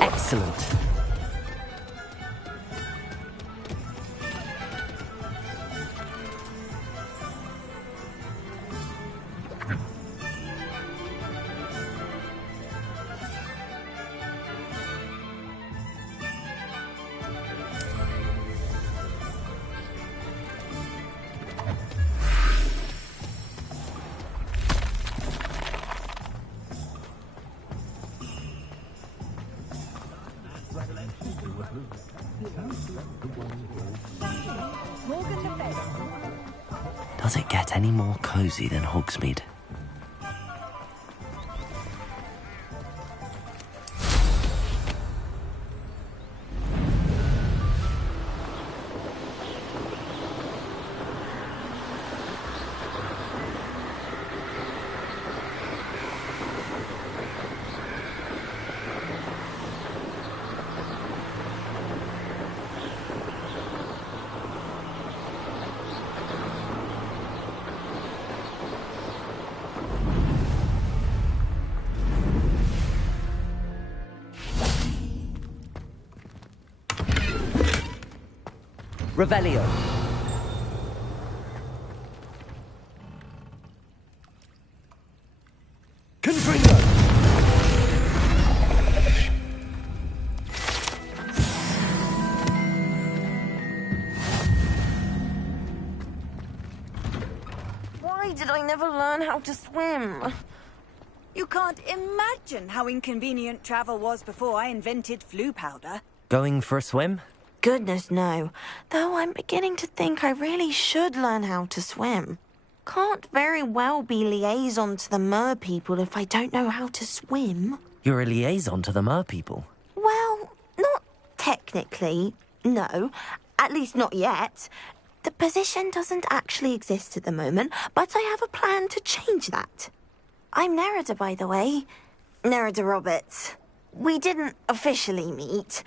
Excellent. Does it get any more cozy than Hogsmeade? Revelio. Confringo. Why did I never learn how to swim? You can't imagine how inconvenient travel was before I invented flu powder. Going for a swim? Goodness, no. Though I'm beginning to think I really should learn how to swim. Can't very well be liaison to the mer people if I don't know how to swim. You're a liaison to the mer people? Well, not technically, no. At least not yet. The position doesn't actually exist at the moment, but I have a plan to change that. I'm Nerida, by the way. Nerida Roberts. We didn't officially meet,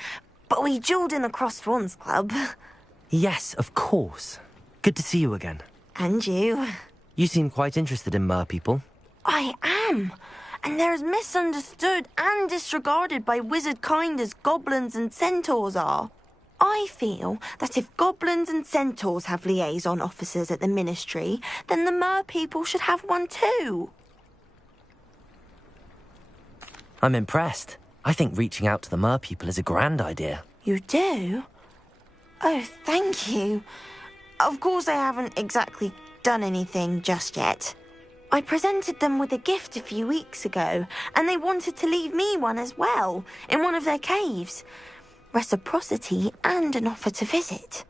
but we duelled in the Cross Swans Club. Yes, of course. Good to see you again. And you. You seem quite interested in mer people. I am. And they're as misunderstood and disregarded by wizard kind as goblins and centaurs are. I feel that if goblins and centaurs have liaison officers at the Ministry, then the mer people should have one too. I'm impressed. I think reaching out to the mer people is a grand idea. You do? Oh, thank you. Of course I haven't exactly done anything just yet. I presented them with a gift a few weeks ago, and they wanted to leave me one as well, in one of their caves. Reciprocity and an offer to visit.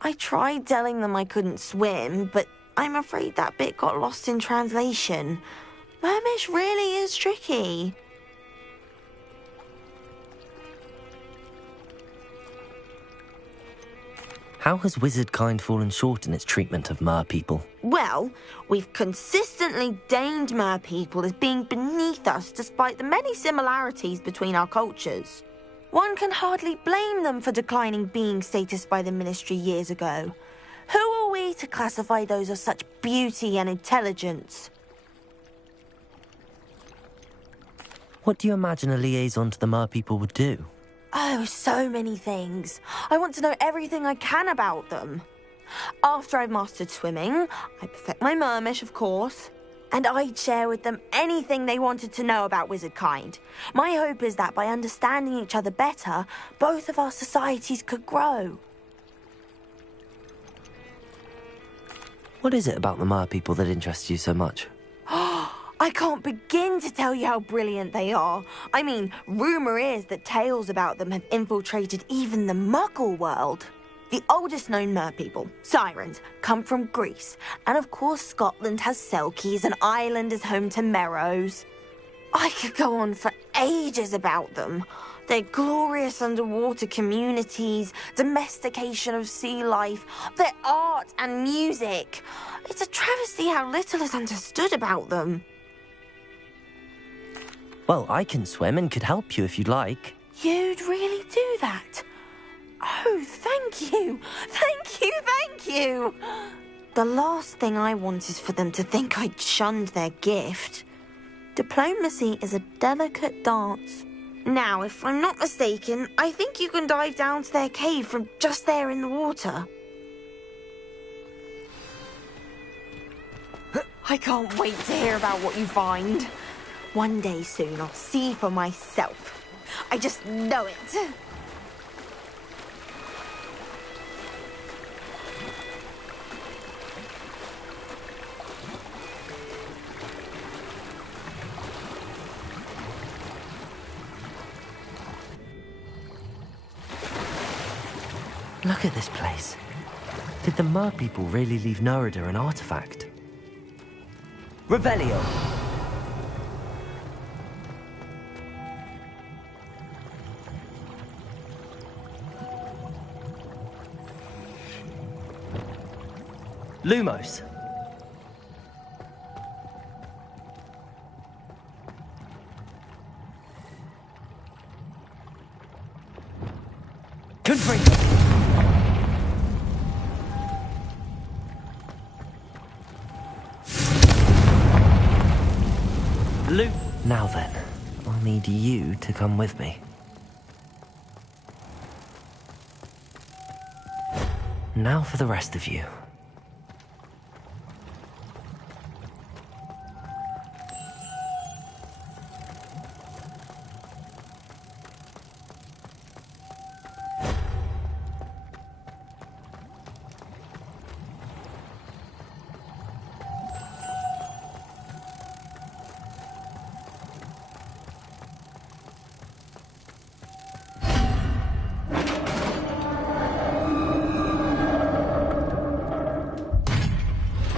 I tried telling them I couldn't swim, but I'm afraid that bit got lost in translation. Mermish really is tricky. How has wizard kind fallen short in its treatment of mer people? Well, we've consistently deemed mer people as being beneath us despite the many similarities between our cultures. One can hardly blame them for declining being status by the Ministry years ago. Who are we to classify those of such beauty and intelligence? What do you imagine a liaison to the mer people would do? Oh, so many things. I want to know everything I can about them. After I've mastered swimming, I perfect my mermish, of course, and I'd share with them anything they wanted to know about wizard kind. My hope is that by understanding each other better, both of our societies could grow. What is it about the mer people that interests you so much? I can't begin to tell you how brilliant they are. I mean, rumour is that tales about them have infiltrated even the Muggle world. The oldest known mer people, sirens, come from Greece. And of course Scotland has Selkies and Ireland is home to Merrows. I could go on for ages about them. Their glorious underwater communities, domestication of sea life, their art and music. It's a travesty how little is understood about them. Well, I can swim and could help you if you'd like. You'd really do that? Oh, thank you! Thank you, thank you! The last thing I want is for them to think I'd shunned their gift. Diplomacy is a delicate dance. Now, if I'm not mistaken, I think you can dive down to their cave from just there in the water. I can't wait to hear about what you find. One day soon, I'll see for myself. I just know it. Look at this place. Did the Mer people really leave Nerida an artifact? Revelio! Lumos. Confringo. Now then, I'll need you to come with me. Now for the rest of you.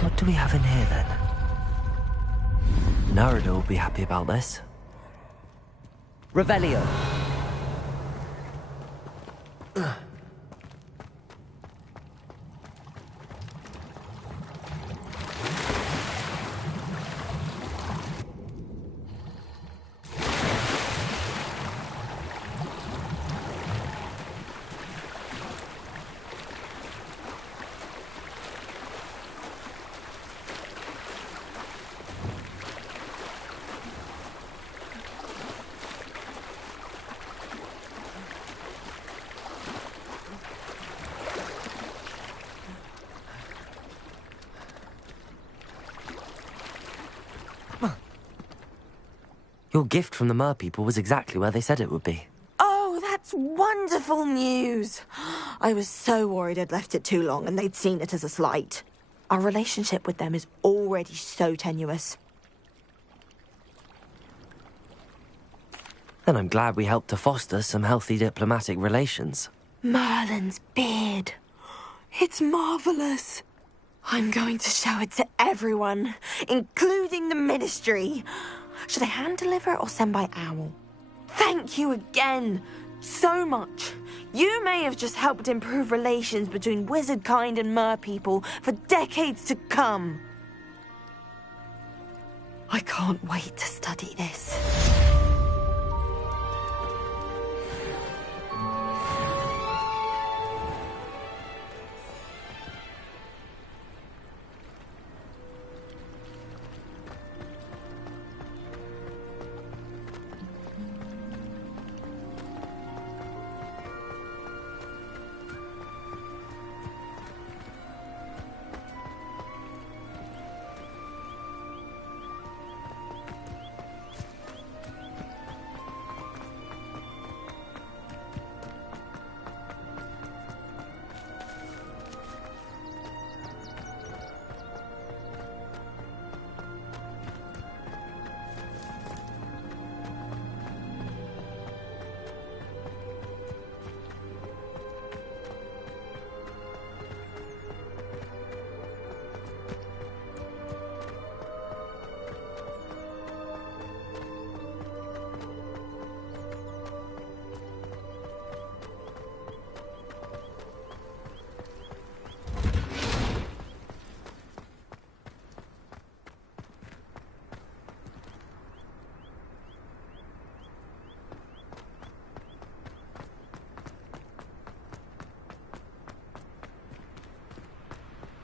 What do we have in here, then? Nerida will be happy about this. Revelio. Your gift from the Mer people was exactly where they said it would be. Oh, that's wonderful news. I was so worried I'd left it too long and they'd seen it as a slight. Our relationship with them is already so tenuous. Then I'm glad we helped to foster some healthy diplomatic relations. Merlin's beard. It's marvelous. I'm going to show it to everyone, including the Ministry. Should I hand deliver or send by owl? Thank you again so much. You may have just helped improve relations between wizard kind and Mer people for decades to come. I can't wait to study this.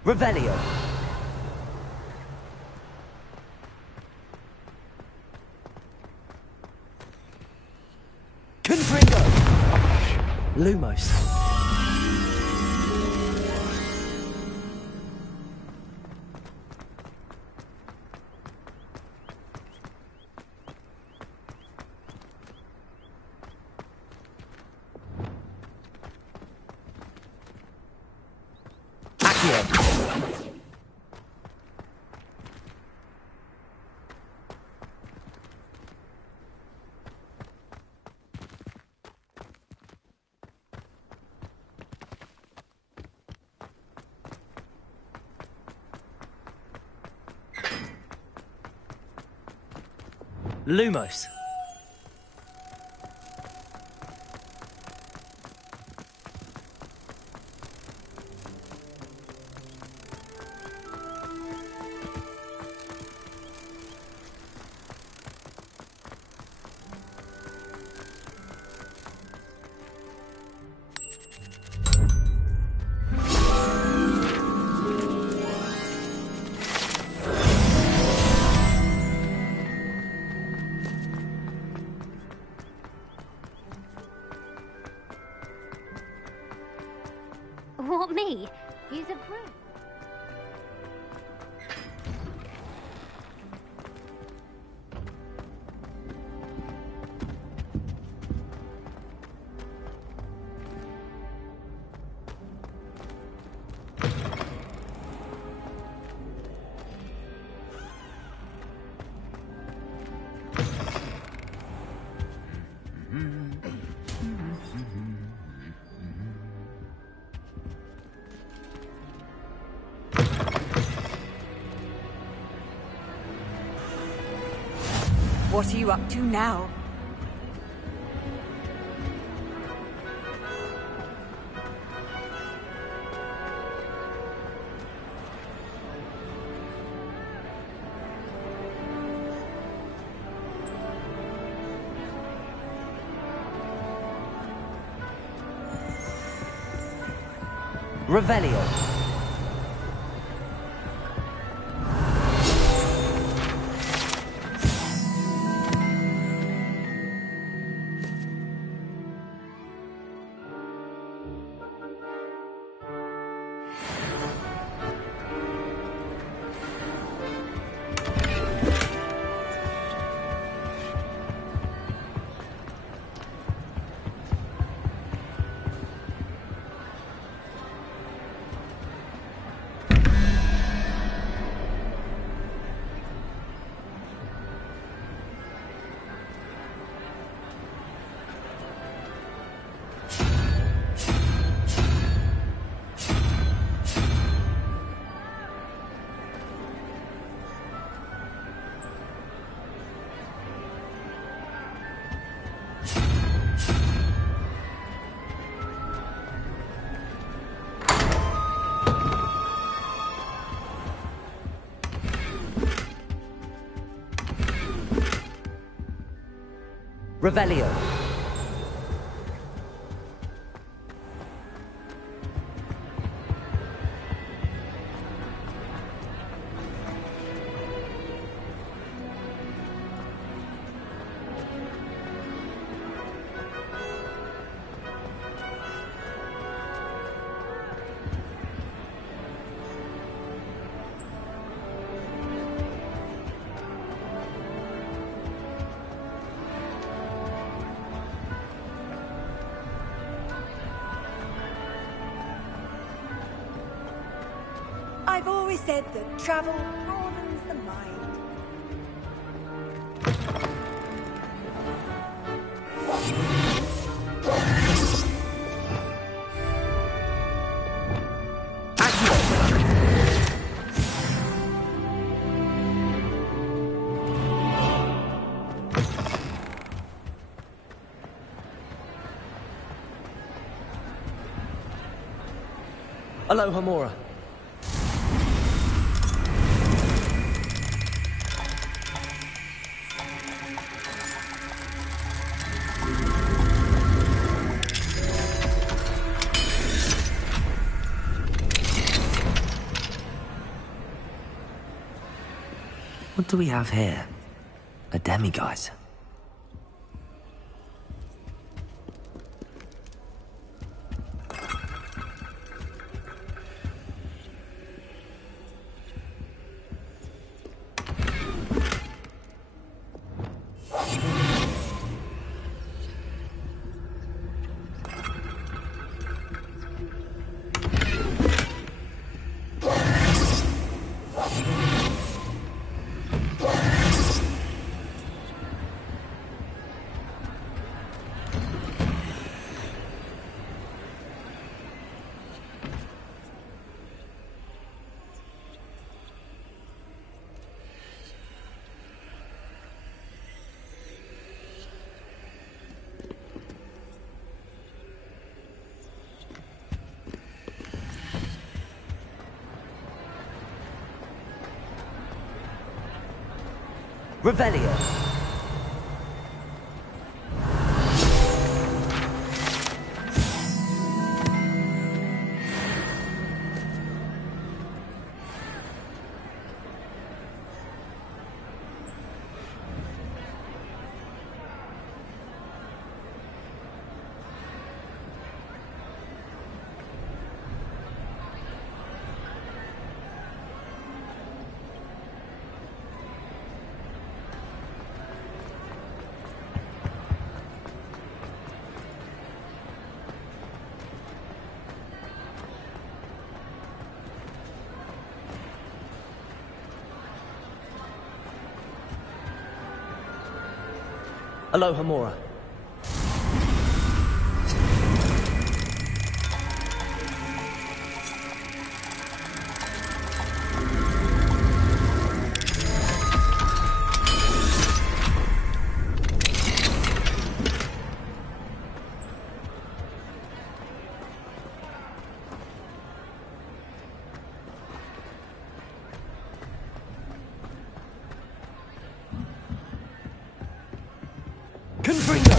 Revelio. Confringo. Lumos. Lumos. What, me? Use a broom. What are you up to now? Revelio. Revelio. I've always said that travel broadens the mind. Aloha Mora. do we have here? A demigeyser. Revelio. Aloha Mora. Confringo!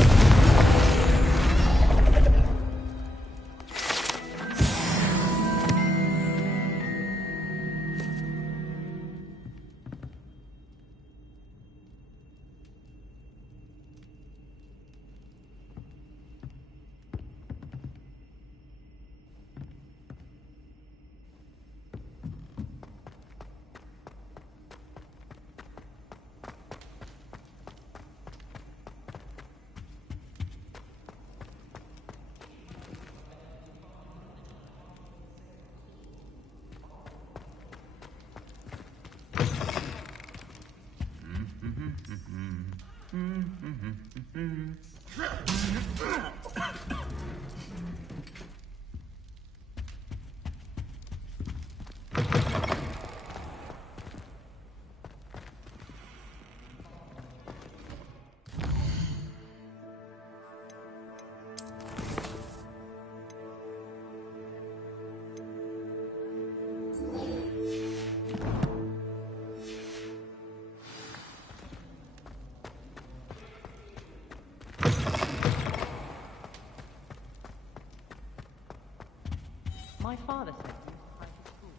My father sent me to private school.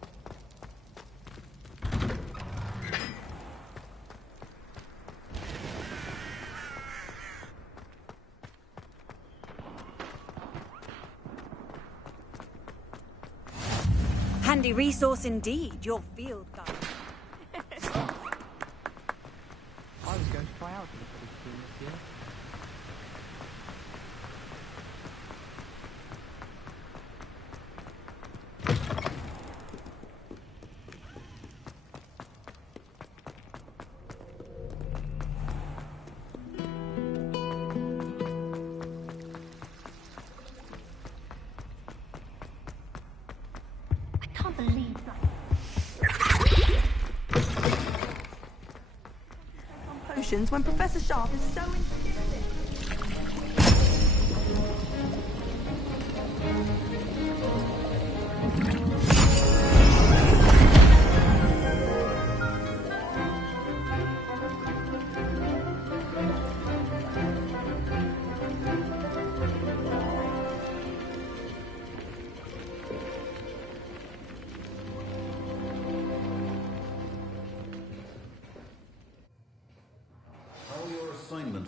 Handy resource indeed, your field guide. I was going to try out for the police team this year. I can't believe that. Potions when Professor Sharp is so insistent.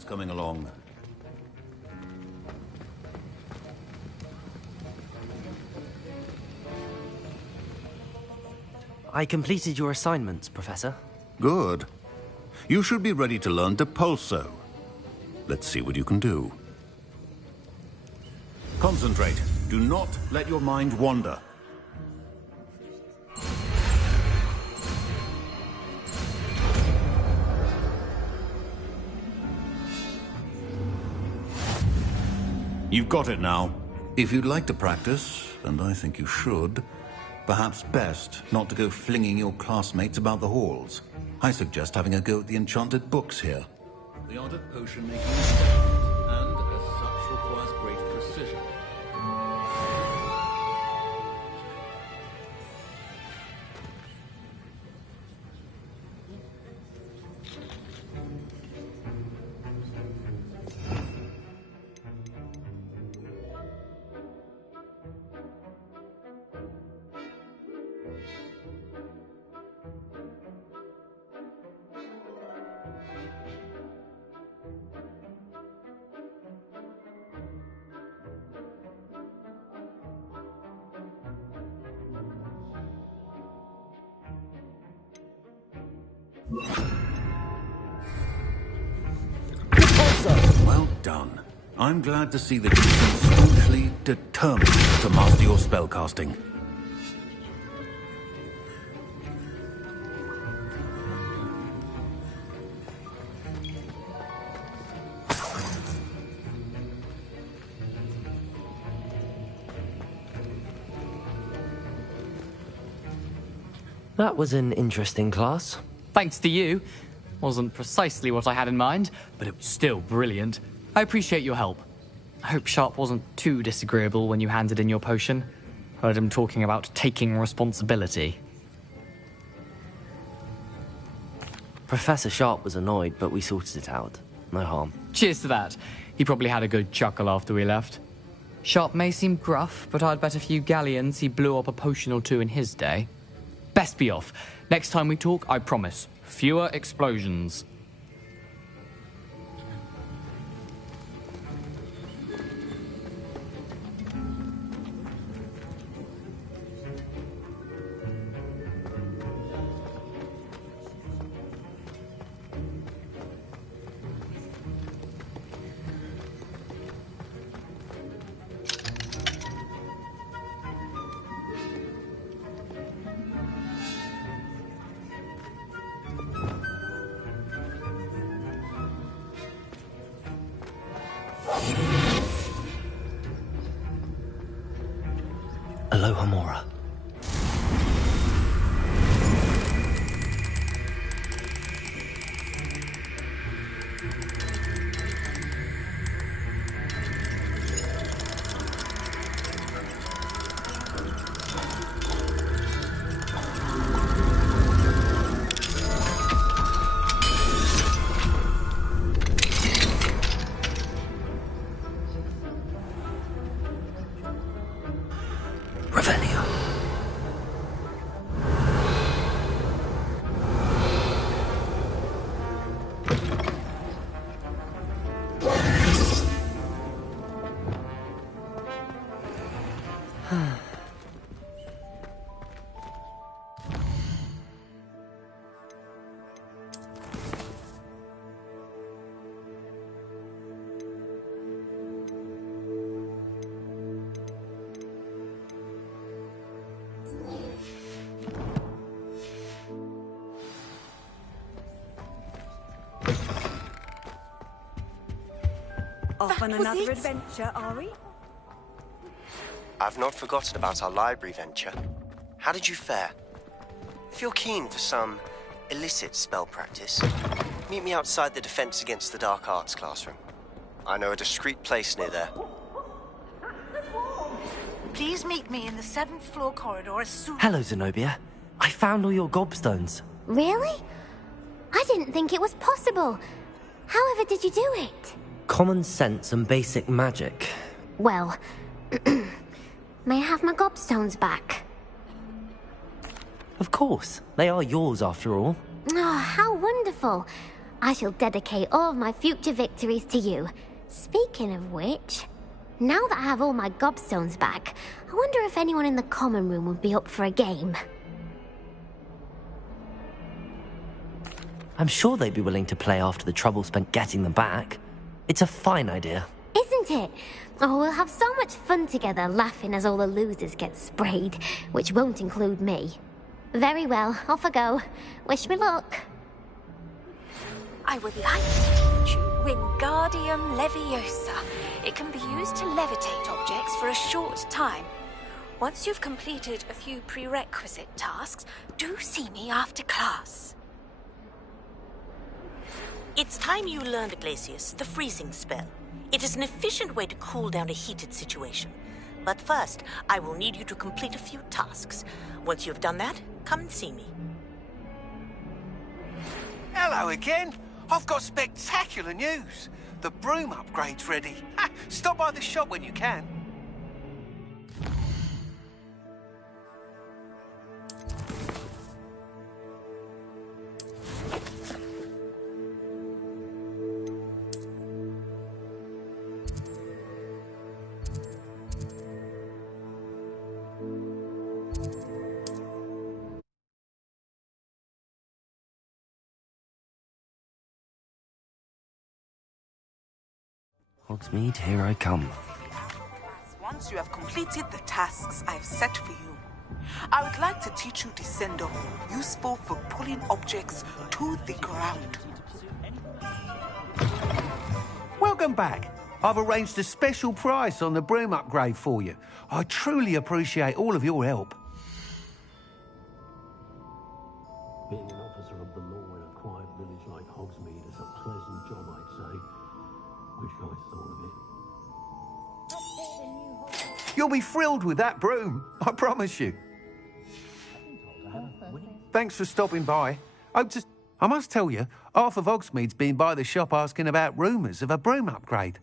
assignments coming along? I completed your assignments, Professor. Good. You should be ready to learn Depulso. Let's see what you can do. Concentrate. Do not let your mind wander. You've got it now. If you'd like to practice, and I think you should, perhaps best not to go flinging your classmates about the halls. I suggest having a go at the enchanted books here. The art of potion making is difficult, and as such requires great precision. Well done. I'm glad to see that you've been staunchly determined to master your spellcasting. That was an interesting class. Thanks to you. Wasn't precisely what I had in mind, but it was still brilliant. I appreciate your help. I hope Sharp wasn't too disagreeable when you handed in your potion. Heard him talking about taking responsibility. Professor Sharp was annoyed, but we sorted it out. No harm. Cheers to that. He probably had a good chuckle after we left. Sharp may seem gruff, but I'd bet a few galleons he blew up a potion or two in his day. Best be off. Next time we talk, I promise. Fewer explosions. Alohomora. Revelio. Off on another adventure, are we? I've not forgotten about our library venture. How did you fare? If you're keen for some illicit spell practice, meet me outside the Defense Against the Dark Arts classroom. I know a discreet place near there. Please meet me in the 7th floor corridor as soon. Hello, Zenobia. I found all your gobstones. Really? I didn't think it was possible. However did you do it? Common sense and basic magic. Well, may I have my gobstones back? Of course. They are yours, after all. Oh, how wonderful. I shall dedicate all of my future victories to you. Speaking of which, now that I have all my gobstones back, I wonder if anyone in the common room would be up for a game. I'm sure they'd be willing to play after the trouble spent getting them back. It's a fine idea. Isn't it? Oh, we'll have so much fun together laughing as all the losers get sprayed, which won't include me. Very well, off I go. Wish me luck. I would like to teach you Wingardium Leviosa. It can be used to levitate objects for a short time. Once you've completed a few prerequisite tasks, do see me after class. It's time you learned, Glacius, the freezing spell. It is an efficient way to cool down a heated situation. But first, I will need you to complete a few tasks. Once you've done that, come and see me. Hello again. I've got spectacular news. The broom upgrade's ready. Ha, stop by the shop when you can. Hogsmeade, here I come. Once you have completed the tasks I've set for you, I would like to teach you Descendo, useful for pulling objects to the ground. Welcome back. I've arranged a special price on the broom upgrade for you. I truly appreciate all of your help. Being an officer of the law in a quiet village like Hogsmeade is a pleasant job, I'd say. Wish I thought of it. You'll be thrilled with that broom, I promise you. Thanks for stopping by. I must tell you, half of Hogsmeade's been by the shop asking about rumours of a broom upgrade.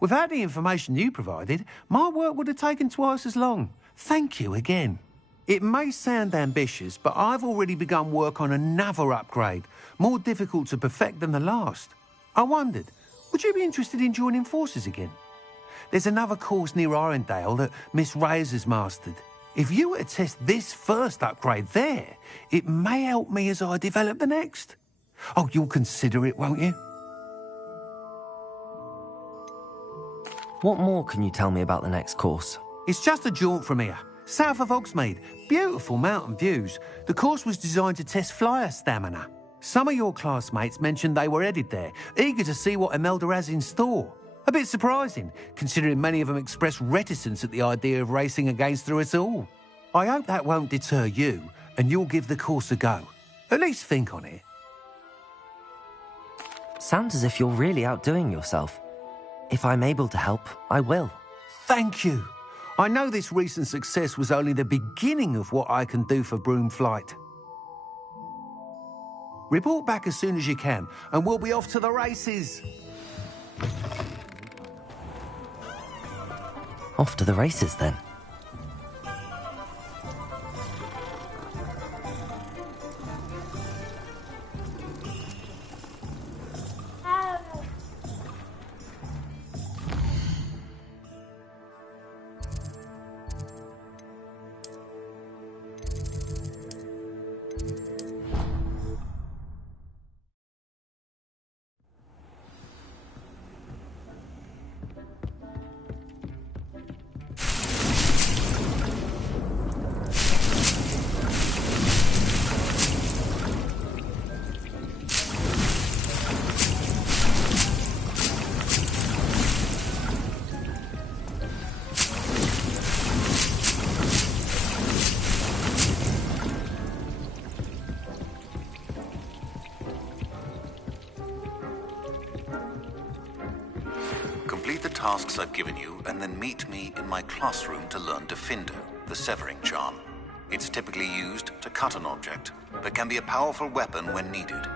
Without the information you provided, my work would have taken twice as long. Thank you again. It may sound ambitious, but I've already begun work on another upgrade, more difficult to perfect than the last. I wondered, would you be interested in joining forces again? There's another course near Arendelle that Miss Reyes has mastered. If you were to test this first upgrade there, it may help me as I develop the next. Oh, you'll consider it, won't you? What more can you tell me about the next course? It's just a jaunt from here, south of Hogsmeade. Beautiful mountain views. The course was designed to test flyer stamina. Some of your classmates mentioned they were headed there, eager to see what Imelda has in store. A bit surprising, considering many of them expressed reticence at the idea of racing against us all. I hope that won't deter you, and you'll give the course a go. At least think on it. Sounds as if you're really outdoing yourself. If I'm able to help, I will. Thank you. I know this recent success was only the beginning of what I can do for Broomflight. Report back as soon as you can, and we'll be off to the races. Off to the races, then. Tasks I've given you, and then meet me in my classroom to learn Diffindo, the severing charm. It's typically used to cut an object, but can be a powerful weapon when needed.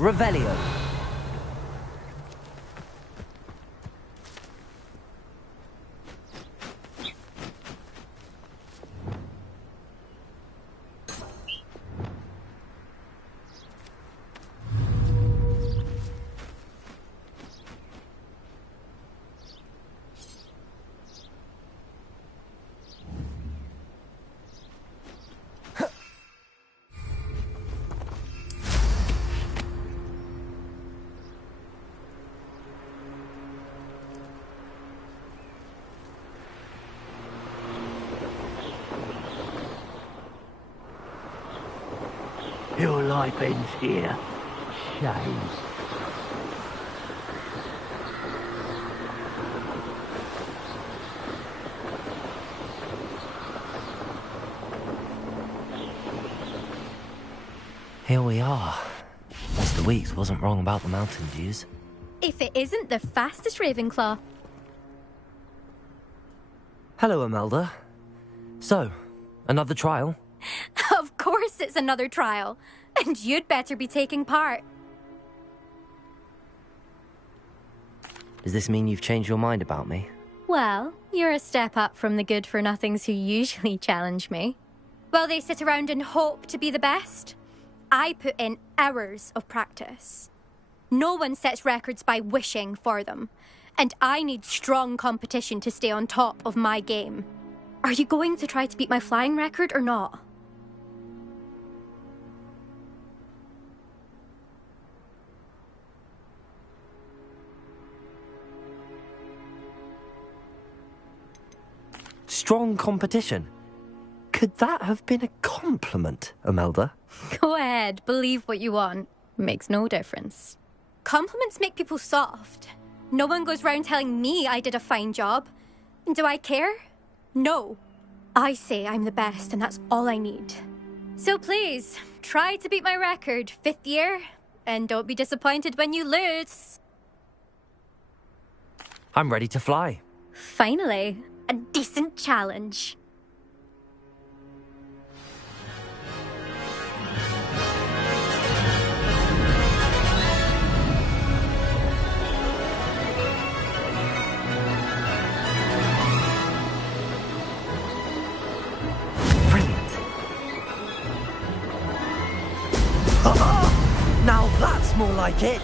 Revelio. Your life ends here. Shame. Here we are. Mr. Weeks wasn't wrong about the mountain views. If it isn't the fastest Ravenclaw. Hello, Imelda. So, another trial? Of course it's another trial. And you'd better be taking part. Does this mean you've changed your mind about me? Well, you're a step up from the good-for-nothings who usually challenge me. Well, they sit around and hope to be the best. I put in hours of practice. No one sets records by wishing for them. And I need strong competition to stay on top of my game. Are you going to try to beat my flying record or not? Strong competition? Could that have been a compliment, Imelda? Go ahead, believe what you want. Makes no difference. Compliments make people soft. No one goes round telling me I did a fine job. Do I care? No. I say I'm the best and that's all I need. So please, try to beat my record, 5th year, and don't be disappointed when you lose. I'm ready to fly. Finally, a decent challenge. Now that's more like it!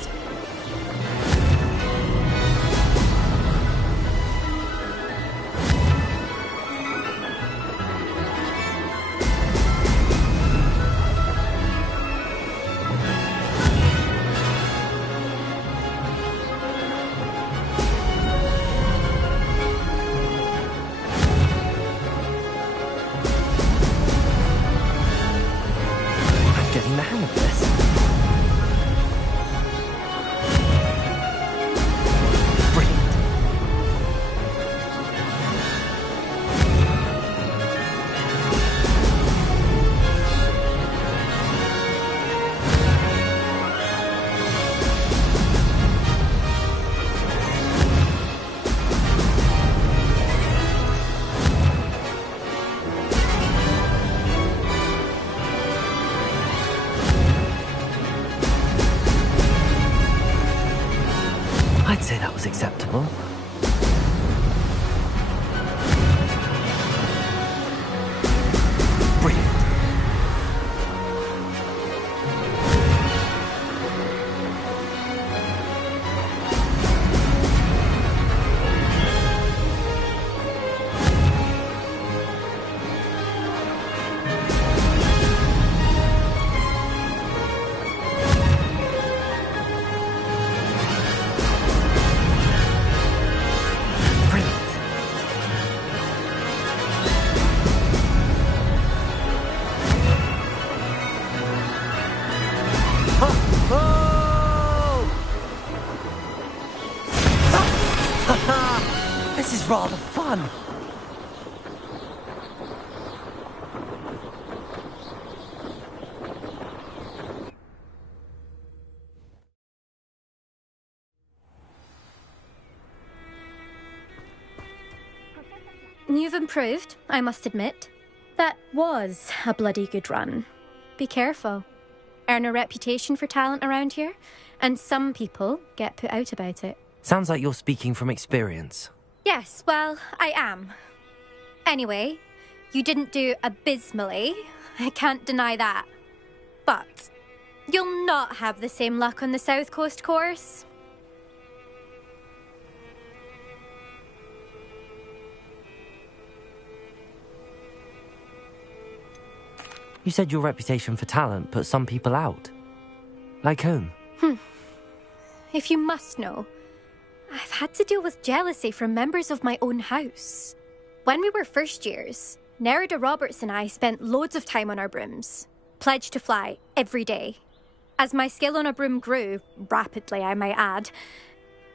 I'm getting the hang of this. I'd say that was acceptable. Brilliant. This is rather fun. You've improved, I must admit. That was a bloody good run. Be careful. earn a reputation for talent around here, and some people get put out about it. Sounds like you're speaking from experience. Yes, well, I am. Anyway, you didn't do abysmally. I can't deny that. But you'll not have the same luck on the South Coast course. You said your reputation for talent put some people out. Like whom? If you must know, I've had to deal with jealousy from members of my own house. When we were first years, Nerida Roberts and I spent loads of time on our brooms, pledged to fly every day. As my skill on a broom grew, rapidly I might add,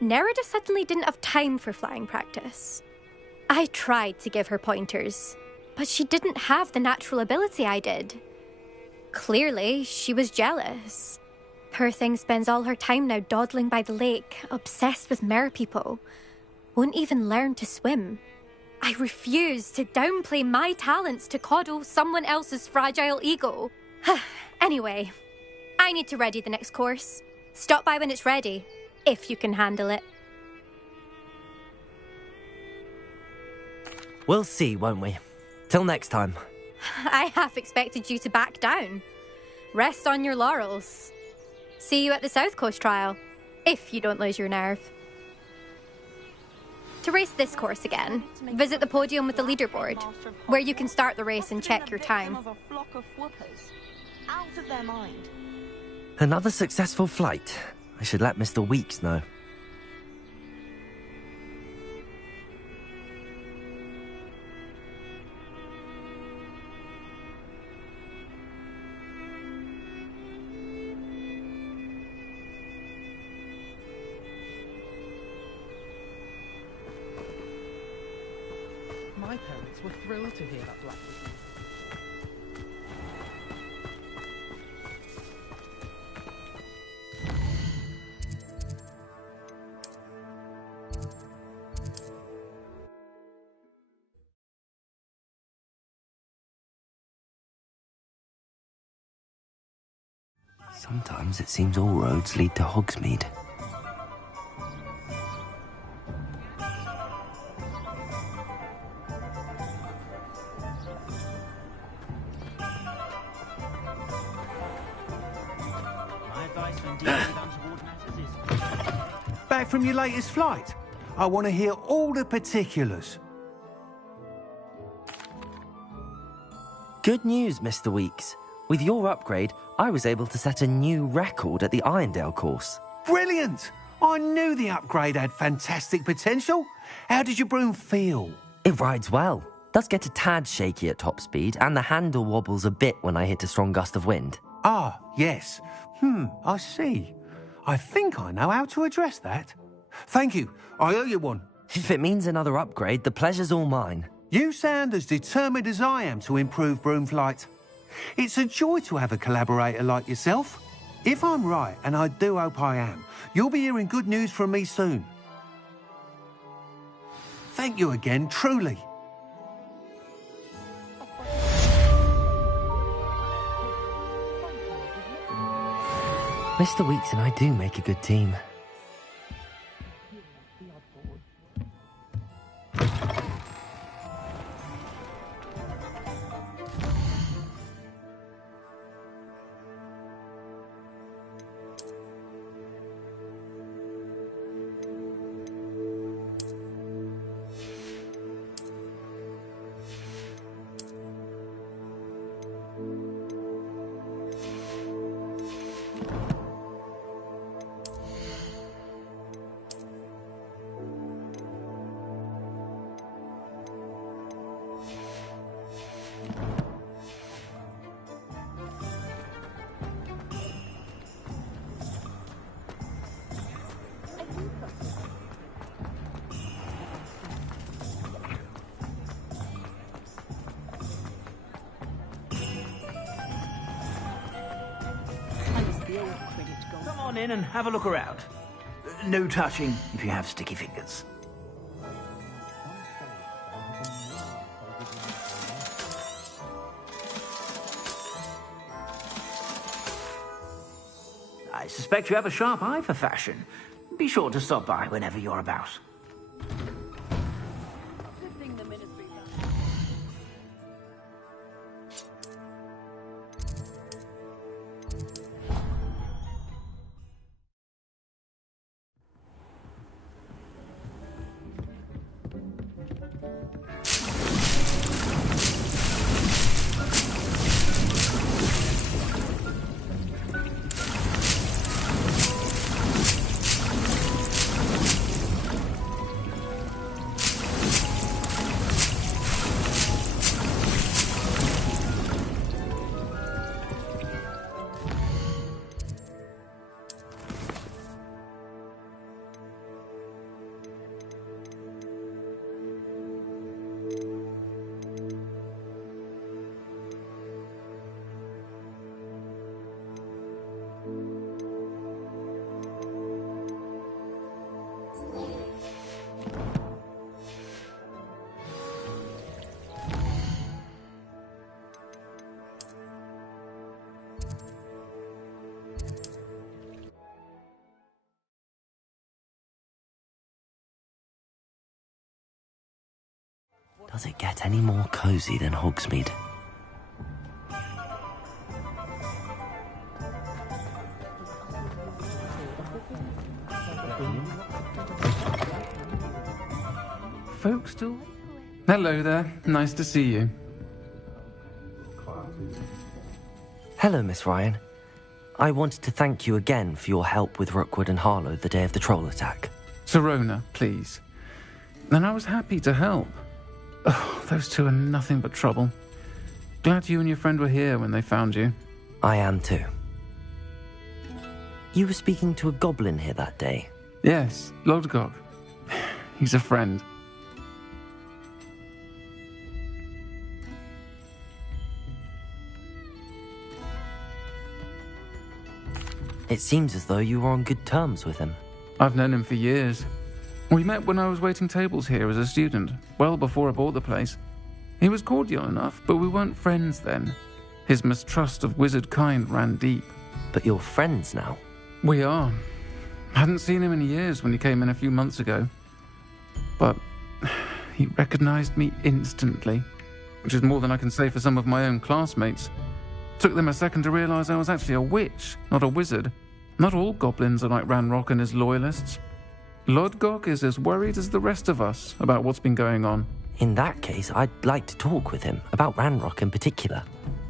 Nerida suddenly didn't have time for flying practice. I tried to give her pointers, but she didn't have the natural ability I did. Clearly, she was jealous. Poor thing spends all her time now dawdling by the lake, obsessed with merpeople. Won't even learn to swim. I refuse to downplay my talents to coddle someone else's fragile ego. Anyway, I need to ready the next course. Stop by when it's ready, if you can handle it. We'll see, won't we? Till next time. I half expected you to back down. Rest on your laurels. See you at the South Coast trial, if you don't lose your nerve. To race this course again, visit the podium with the leaderboard, where you can start the race and check your time. Out of their mind. Another successful flight. I should let Mr. Weeks know. My parents were thrilled to hear that Black was leaving. Sometimes it seems all roads lead to Hogsmeade. Back from your latest flight? I want to hear all the particulars. Good news, Mr. Weeks. With your upgrade, I was able to set a new record at the Irondale course. Brilliant! I knew the upgrade had fantastic potential. How did your broom feel? It rides well. Does get a tad shaky at top speed, and the handle wobbles a bit when I hit a strong gust of wind. Ah, yes. I see. I think I know how to address that. Thank you. I owe you one. If it means another upgrade, the pleasure's all mine. You sound as determined as I am to improve broom flight. It's a joy to have a collaborator like yourself. If I'm right, and I do hope I am, you'll be hearing good news from me soon. Thank you again, truly. Mr. Weeks and I do make a good team. Come on in and have a look around. No touching if you have sticky fingers. I suspect you have a sharp eye for fashion. Be sure to stop by whenever you're about. Does it get any more cozy than Hogsmeade? Folkestall? Hello there. Nice to see you. Hello, Miss Ryan. I wanted to thank you again for your help with Rookwood and Harlow the day of the troll attack. Sirona, please. And I was happy to help. Oh, those two are nothing but trouble. Glad you and your friend were here when they found you. I am too. You were speaking to a goblin here that day? Yes, Lodgok. He's a friend. It seems as though you were on good terms with him. I've known him for years. We met when I was waiting tables here as a student, well before I bought the place. He was cordial enough, but we weren't friends then. His mistrust of wizard kind ran deep. But you're friends now? We are. Hadn't seen him in years when he came in a few months ago. But he recognized me instantly, which is more than I can say for some of my own classmates. Took them a second to realize I was actually a witch, not a wizard. Not all goblins are like Ranrock and his loyalists. Lodgok is as worried as the rest of us about what's been going on. In that case, I'd like to talk with him, about Ranrock in particular.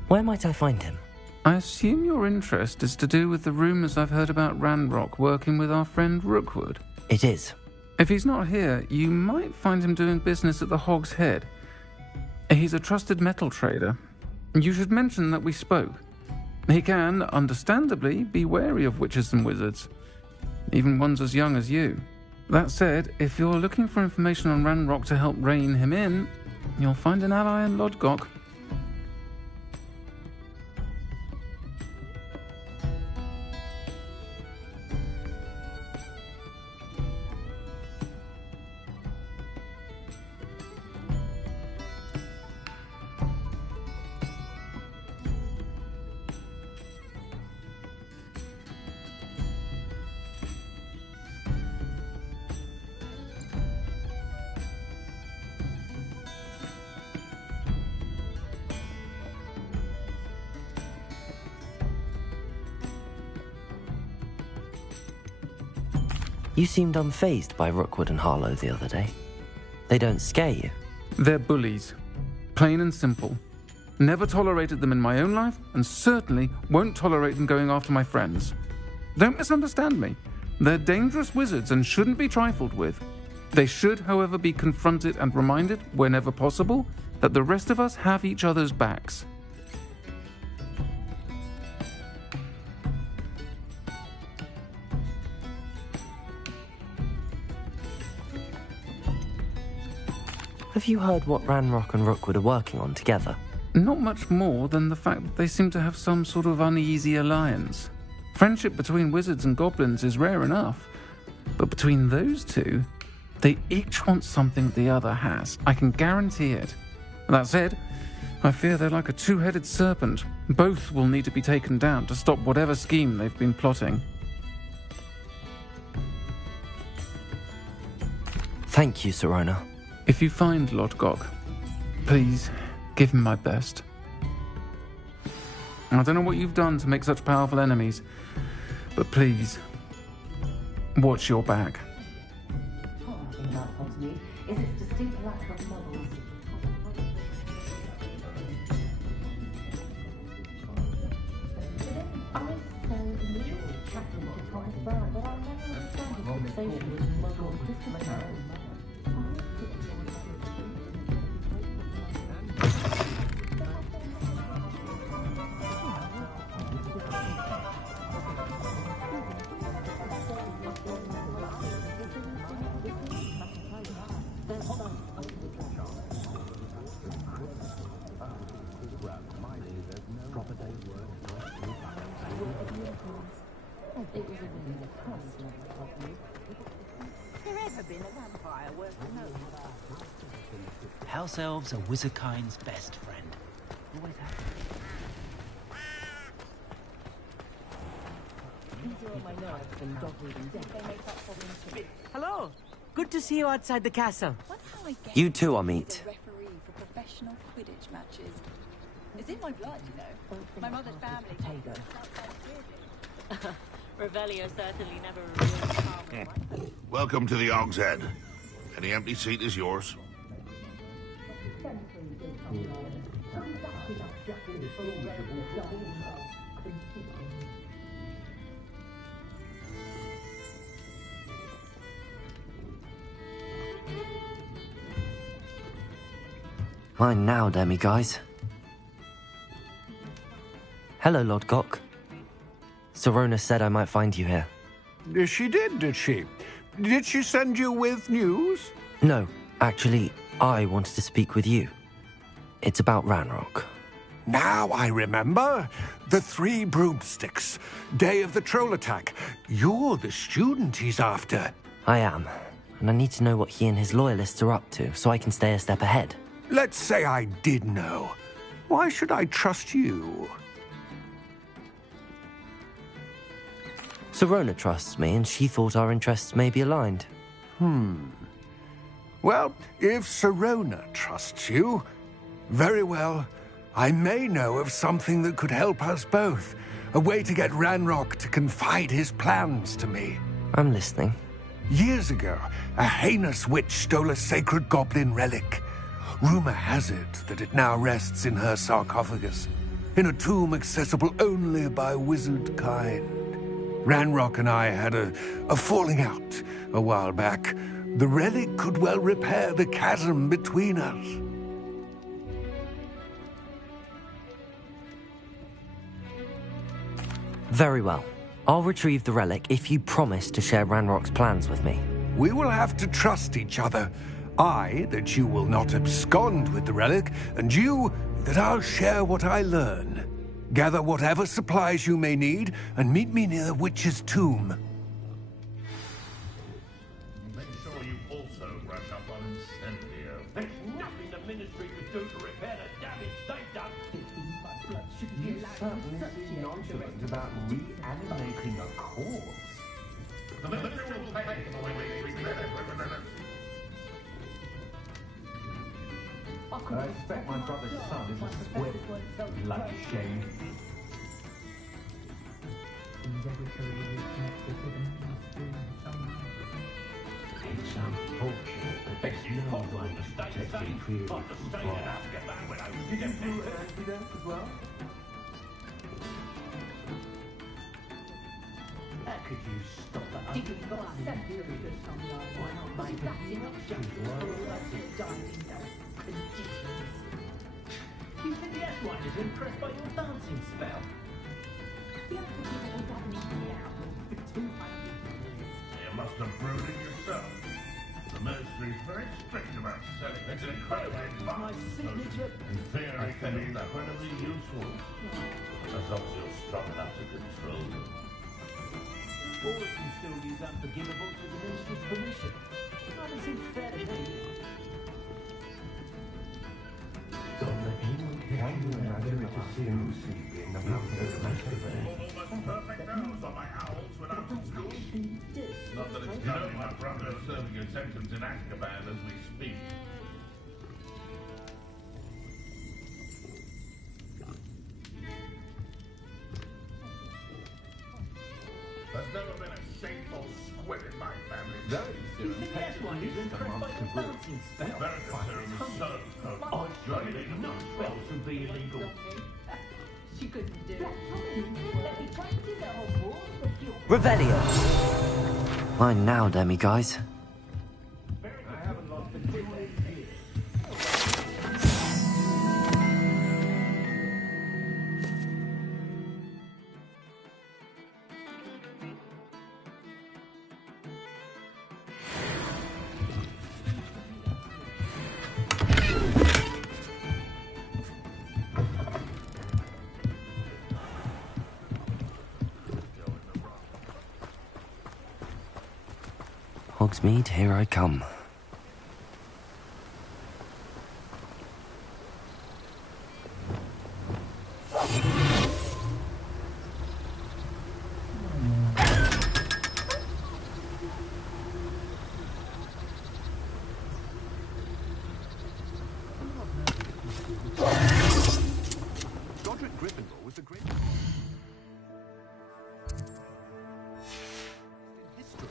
Where might I find him? I assume your interest is to do with the rumors I've heard about Ranrock working with our friend Rookwood. It is. If he's not here, you might find him doing business at the Hog's Head. He's a trusted metal trader. You should mention that we spoke. He can, understandably, be wary of witches and wizards, even ones as young as you. That said, if you're looking for information on Ranrock to help rein him in, you'll find an ally in Lodgok. You seemed unfazed by Rookwood and Harlow the other day. They don't scare you? They're bullies. Plain and simple. Never tolerated them in my own life, and certainly won't tolerate them going after my friends. Don't misunderstand me. They're dangerous wizards and shouldn't be trifled with. They should, however, be confronted and reminded, whenever possible, that the rest of us have each other's backs. Have you heard what Ranrock and Rookwood are working on together? Not much more than the fact that they seem to have some sort of uneasy alliance. Friendship between wizards and goblins is rare enough, but between those two, they each want something the other has. I can guarantee it. That said, I fear they're like a two-headed serpent. Both will need to be taken down to stop whatever scheme they've been plotting. Thank you, Sirona. If you find Lodgok, please give him my best. I don't know what you've done to make such powerful enemies, but please, watch your back. House elves are Wizardkind's best friend. Always have been. Hello. Good to see you outside the castle. You too, Amit. Referee for professional Quidditch matches. It's in my blood, you know. My mother's family. Revelio certainly never revealed calm. Welcome to the Og's Head. Any empty seat is yours. Mine now, demi-guys. Hello, Lodgok. Sirona said I might find you here. She did she? Did she send you with news? No, actually, I wanted to speak with you. It's about Ranrock. Now I remember. The 3 broomsticks. Day of the troll attack. You're the student he's after. I am. And I need to know what he and his loyalists are up to, so I can stay a step ahead. Let's say I did know. Why should I trust you? Sirona trusts me, and she thought our interests may be aligned. Well, if Sirona trusts you, very well. I may know of something that could help us both. A way to get Ranrock to confide his plans to me. I'm listening. Years ago, a heinous witch stole a sacred goblin relic. Rumor has it that it now rests in her sarcophagus, in a tomb accessible only by wizard kind. Ranrock and I had a falling out a while back. The relic could well repair the chasm between us. Very well. I'll retrieve the relic if you promise to share Ranrock's plans with me. We will have to trust each other. I, that you will not abscond with the relic, and you, that I'll share what I learn. Gather whatever supplies you may need, and meet me near the witch's tomb. Make sure you also brush up on Incendio. There's nothing the Ministry could do to repair the damage they've done. You certainly seem nonchalant about reanimating a corpse. The Ministry will pay for when we repair it. I expect my brother's son is a squib. Bloody shame. It's unfortunate that there's no one to protect the Imperial supply. Did you do an accident as well? How could you stop that? Did you got a Imperial why not make You think the F1 is impressed by your dancing spell? You must have brewed it yourself. The Ministry is very strict about selling it. It's incredibly advanced. In theory, it can be incredibly useful. As long as you're strong enough to control them. Or it can still use unforgivables with the Ministry's permission. That seems fair to me. Don't let anyone can you imagine like to see him sleep in the mountain of Azkaban. Almost perfect hours on my owls when I'm in school. Not that it's going, my brother is serving a sentence in Azkaban as we speak. There's never been a shameful squid in my family. That is the best one is impressed by the bouncing spell. Veritas serum is so potent. You're leaving Not spells would be illegal. She couldn't do it. Revelio! Mine now, Demi, guys. I haven't lost a kick in years. Hogsmeade, here I come. Godric Gryffindor was the great... history.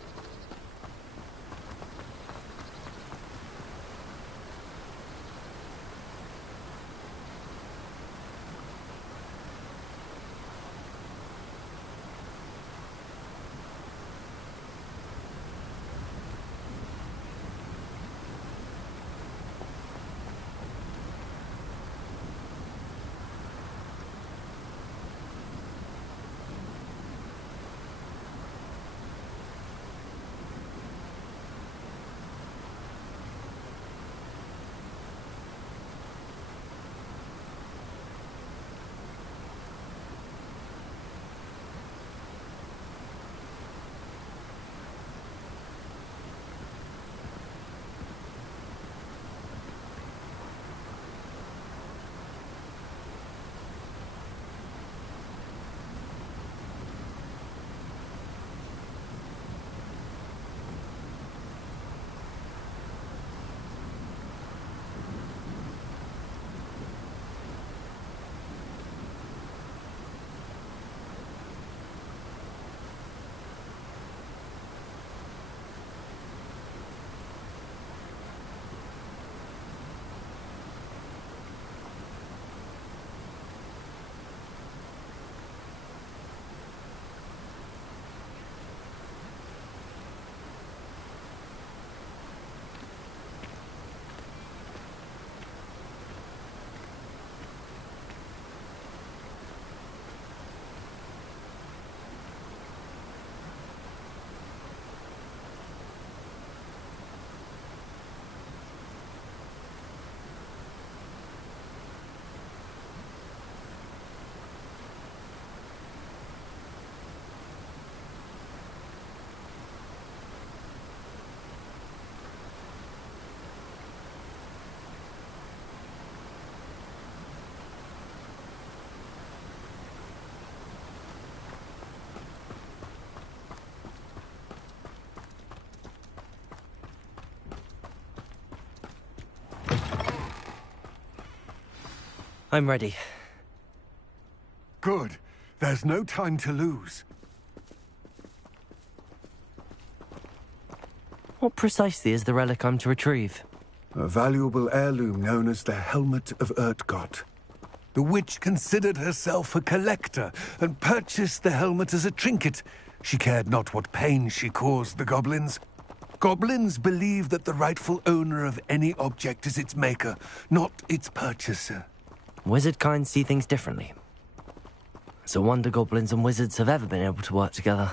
I'm ready. Good. There's no time to lose. What precisely is the relic I'm to retrieve? A valuable heirloom known as the Helmet of Urtkot. The witch considered herself a collector and purchased the helmet as a trinket. She cared not what pain she caused the goblins. Goblins believe that the rightful owner of any object is its maker, not its purchaser. Wizard kind see things differently. It's a wonder goblins and wizards have ever been able to work together.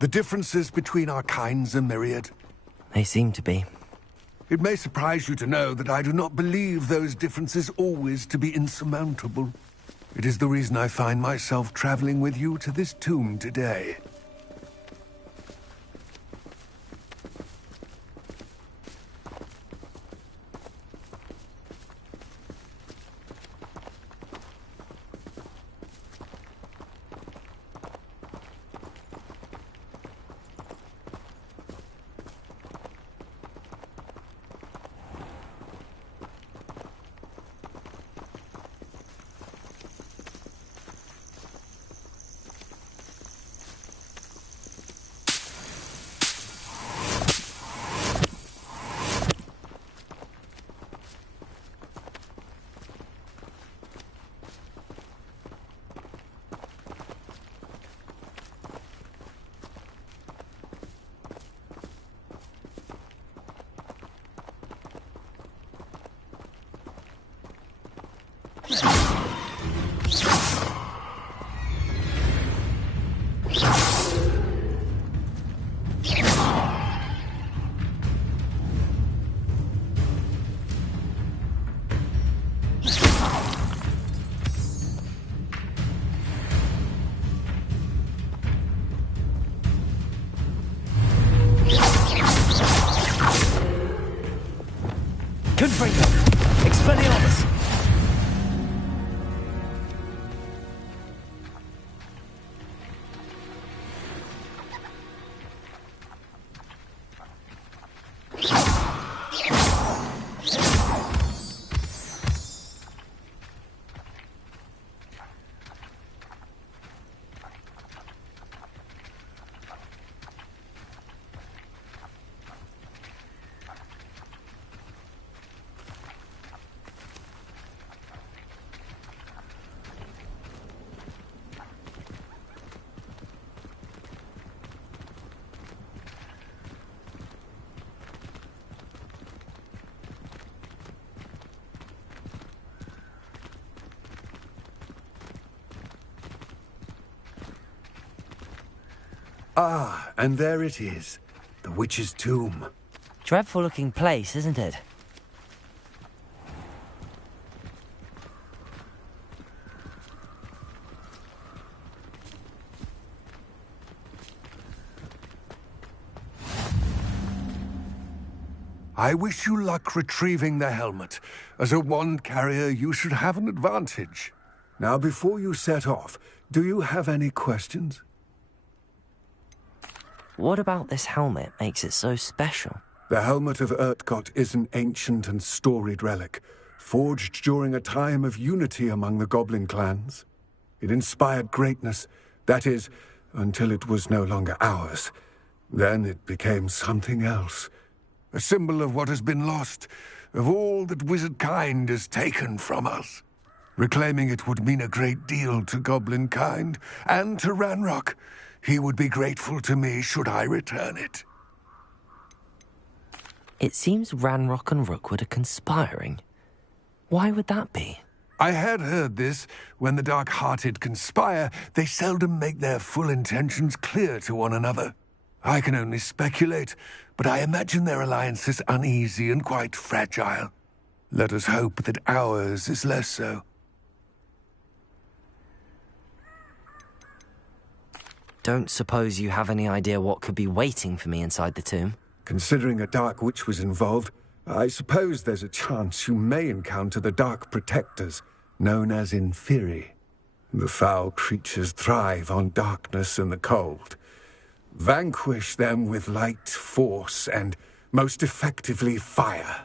The differences between our kinds are myriad. They seem to be. It may surprise you to know that I do not believe those differences always to be insurmountable. It is the reason I find myself traveling with you to this tomb today. Confringo! Expelliarmus! Ah, and there it is. The witch's tomb. Dreadful looking place, isn't it? I wish you luck retrieving the helmet. As a wand carrier, you should have an advantage. Now, before you set off, do you have any questions? What about this helmet makes it so special? The helmet of Urtkot is an ancient and storied relic, forged during a time of unity among the goblin clans. It inspired greatness, that is, until it was no longer ours. Then it became something else. A symbol of what has been lost, of all that wizard kind has taken from us. Reclaiming it would mean a great deal to goblin kind, and to Ranrock. He would be grateful to me should I return it. It seems Ranrock and Rookwood are conspiring. Why would that be? I had heard this. When the dark-hearted conspire, they seldom make their full intentions clear to one another. I can only speculate, but I imagine their alliance is uneasy and quite fragile. Let us hope that ours is less so. Don't suppose you have any idea what could be waiting for me inside the tomb? Considering a Dark Witch was involved, I suppose there's a chance you may encounter the Dark Protectors, known as Inferi. The foul creatures thrive on darkness and the cold. Vanquish them with light, force, and, most effectively, fire.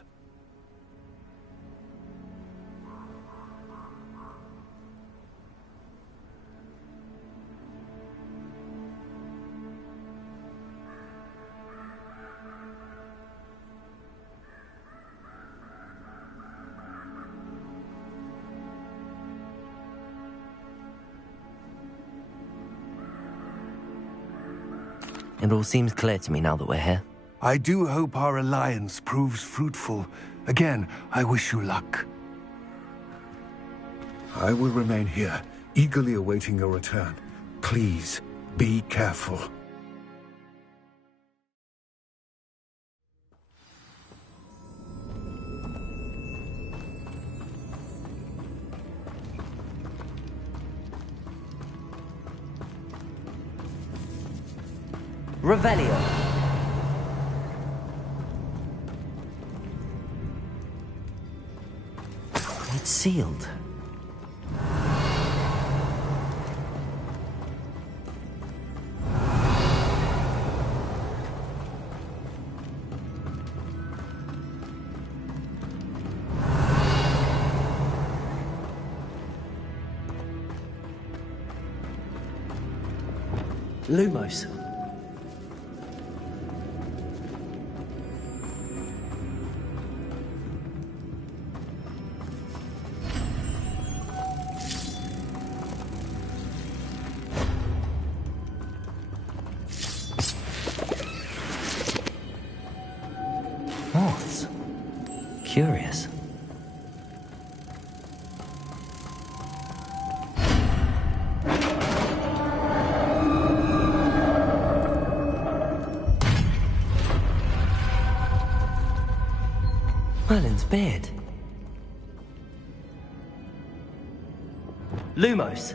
It all seems clear to me now that we're here. I do hope our alliance proves fruitful. Again, I wish you luck. I will remain here, eagerly awaiting your return. Please, be careful. Revelio. It's sealed. Lumos. Moths. Curious. Merlin's beard. Lumos.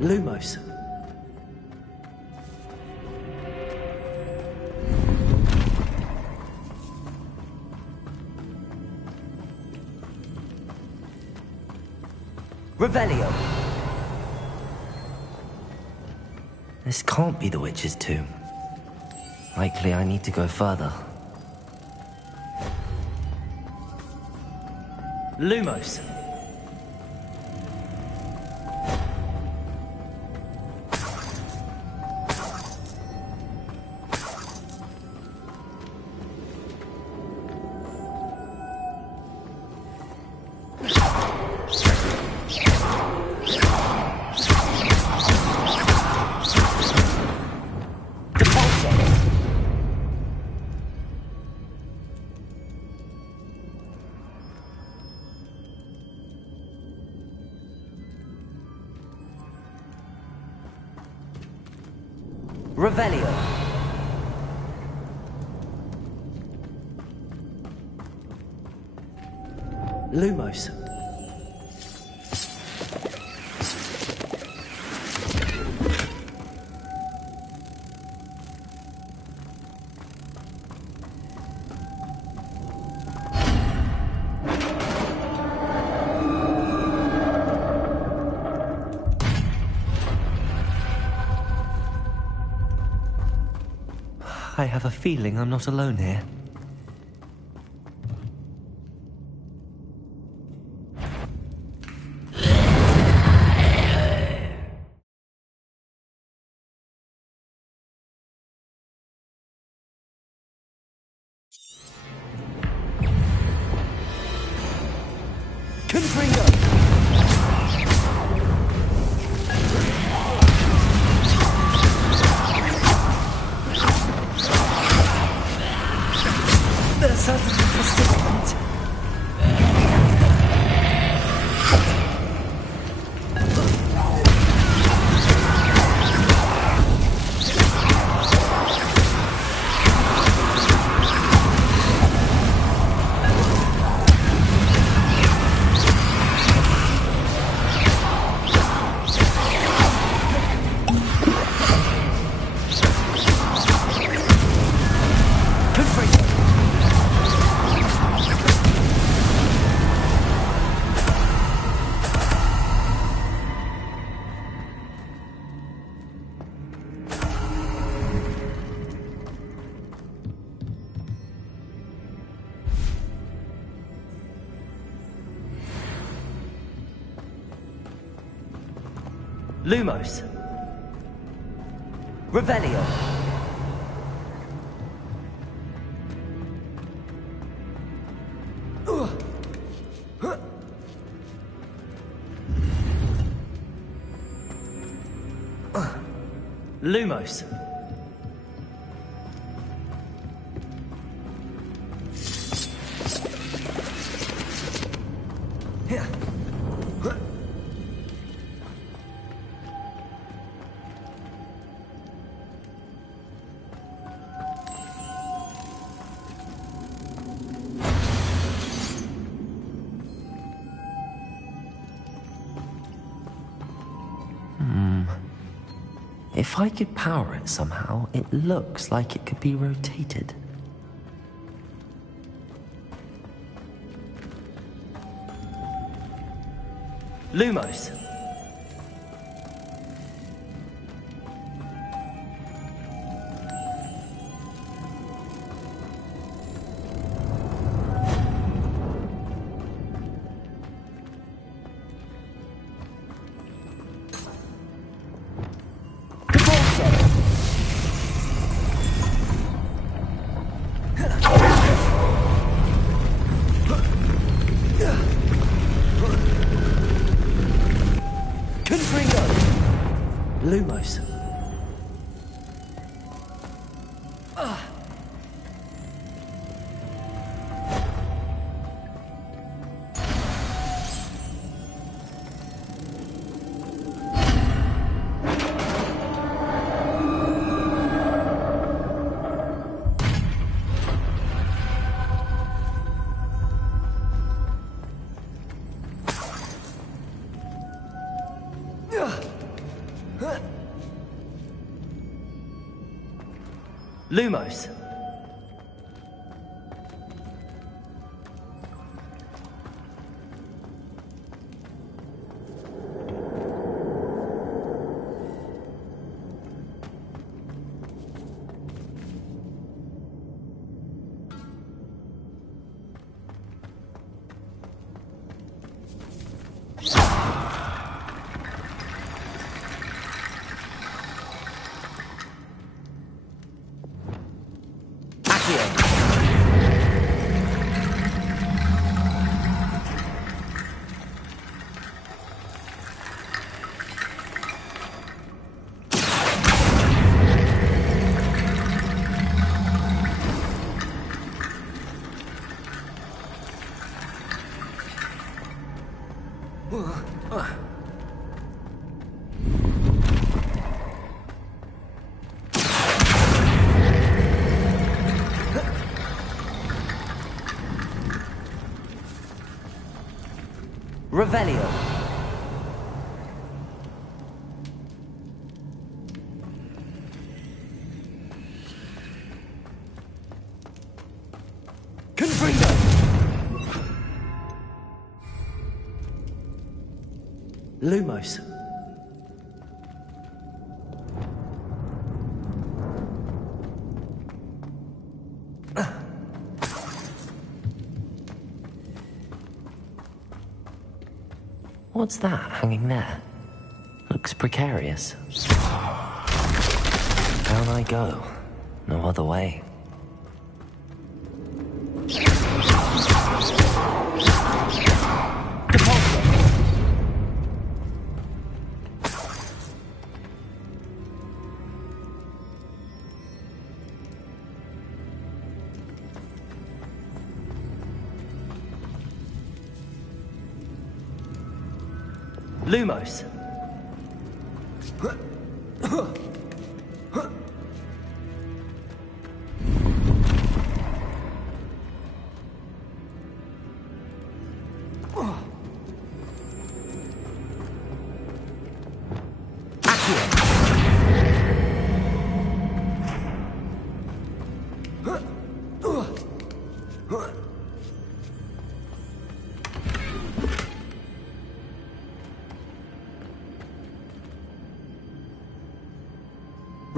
Lumos. Revelio. This can't be the witch's tomb. Likely I need to go further. Lumos. Revelio. Lumos. I have a feeling I'm not alone here. Lumos. Revelio. Lumos. If I could power it somehow, it looks like it could be rotated. Lumos. Lumos. Lumos. Revelio. Confringo. Lumos. What's that hanging there? Looks precarious. Down I go. No other way. Lumos.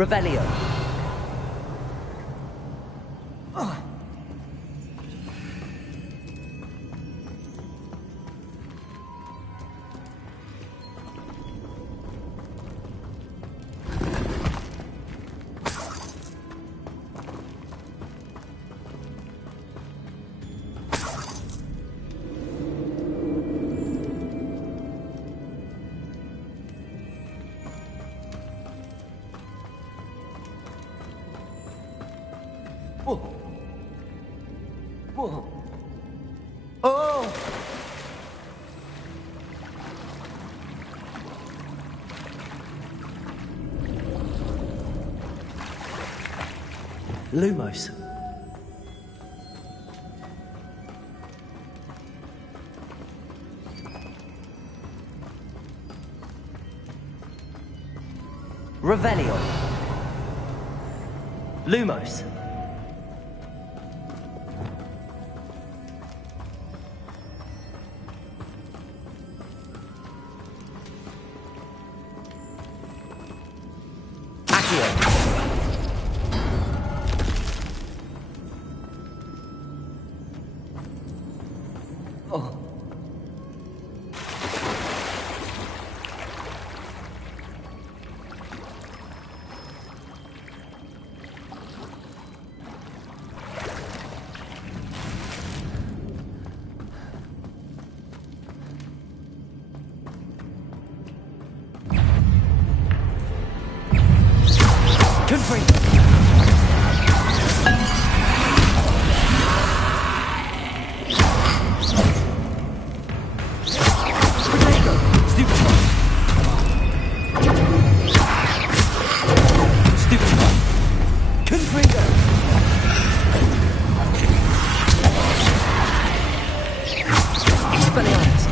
Revelio. Oh! Lumos. Revelio. Lumos. Oh. Expelliarmus.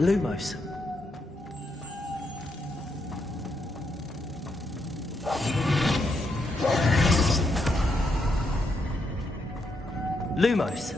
Lumos. Lumos.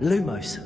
Lumos. Lumos.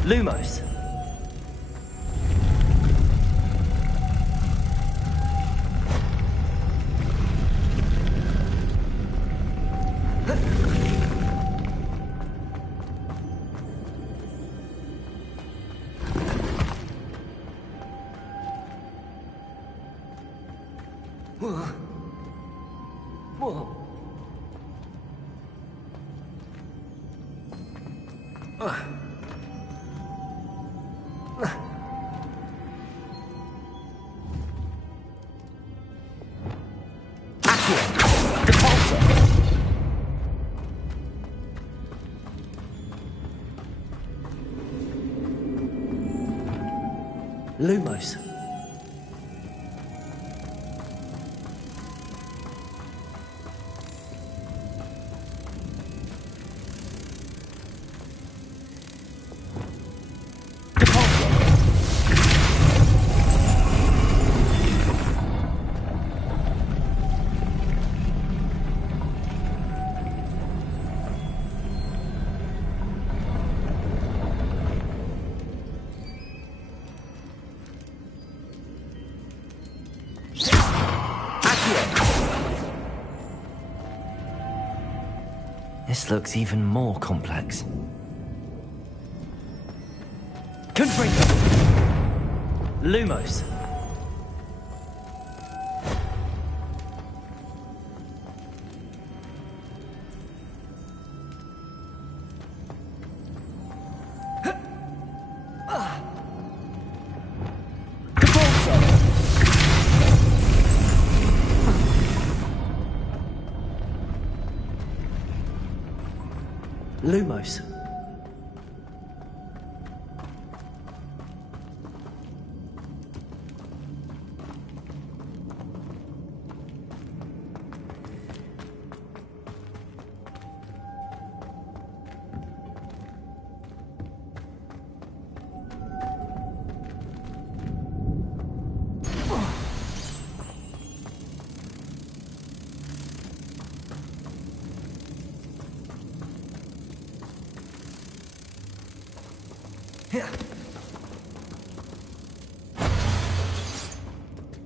Lumos. Lumos. This looks even more complex. Confringo! Lumos. Lumos.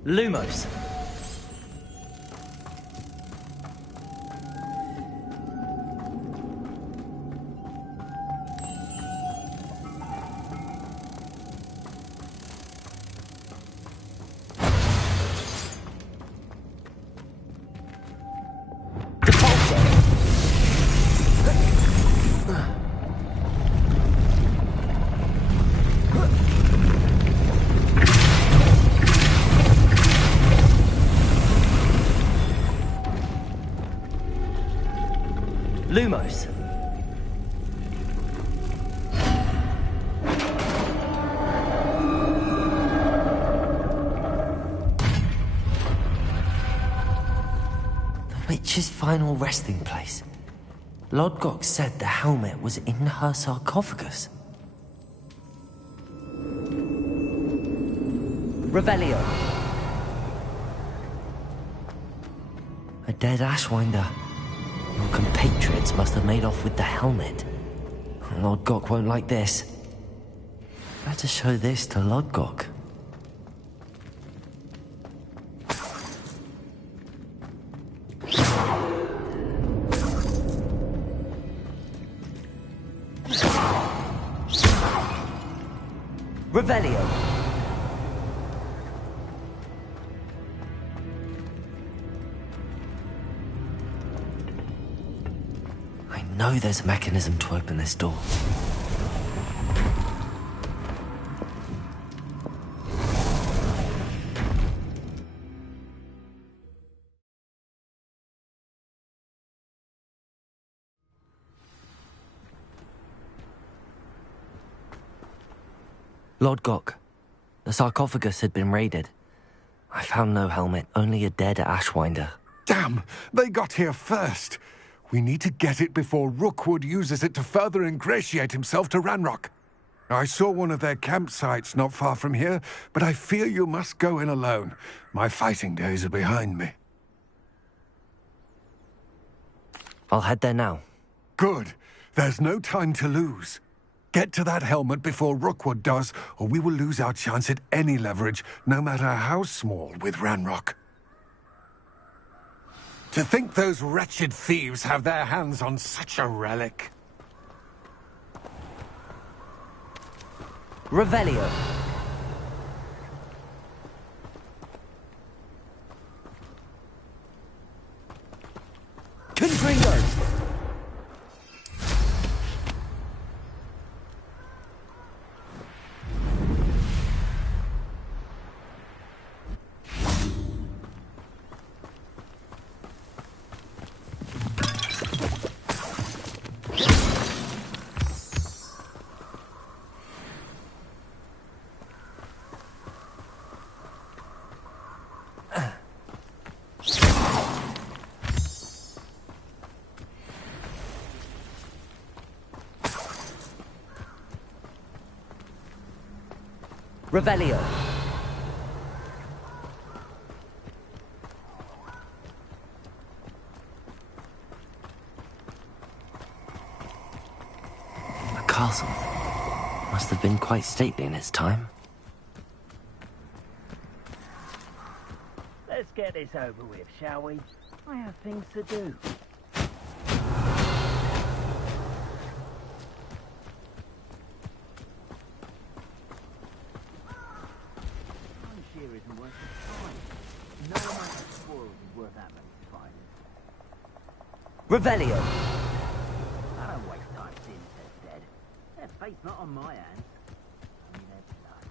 Lumos. Lumos. The witch's final resting place. Lodgok said the helmet was in her sarcophagus. Revelio. A dead Ashwinder. Your compatriots must have made off with the helmet. Lodgok won't like this. Better show this to Lodgok. Revelio. I know there's a mechanism to open this door. Lodgok, the sarcophagus had been raided. I found no helmet, only a dead Ashwinder. Damn! They got here first! We need to get it before Rookwood uses it to further ingratiate himself to Ranrock. I saw one of their campsites not far from here, but I fear you must go in alone. My fighting days are behind me. I'll head there now. Good. There's no time to lose. Get to that helmet before Rookwood does, or we will lose our chance at any leverage, no matter how small, with Ranrock. To think those wretched thieves have their hands on such a relic. Revelio. Confringo. Revelio. The castle must have been quite stately in its time. Let's get this over with, shall we? I have things to do. Isn't worth the time. No amount of spoils is worth that many fighters. Revelio. I don't waste time seeing they're dead. Their fate's not on my hands. Only their blood.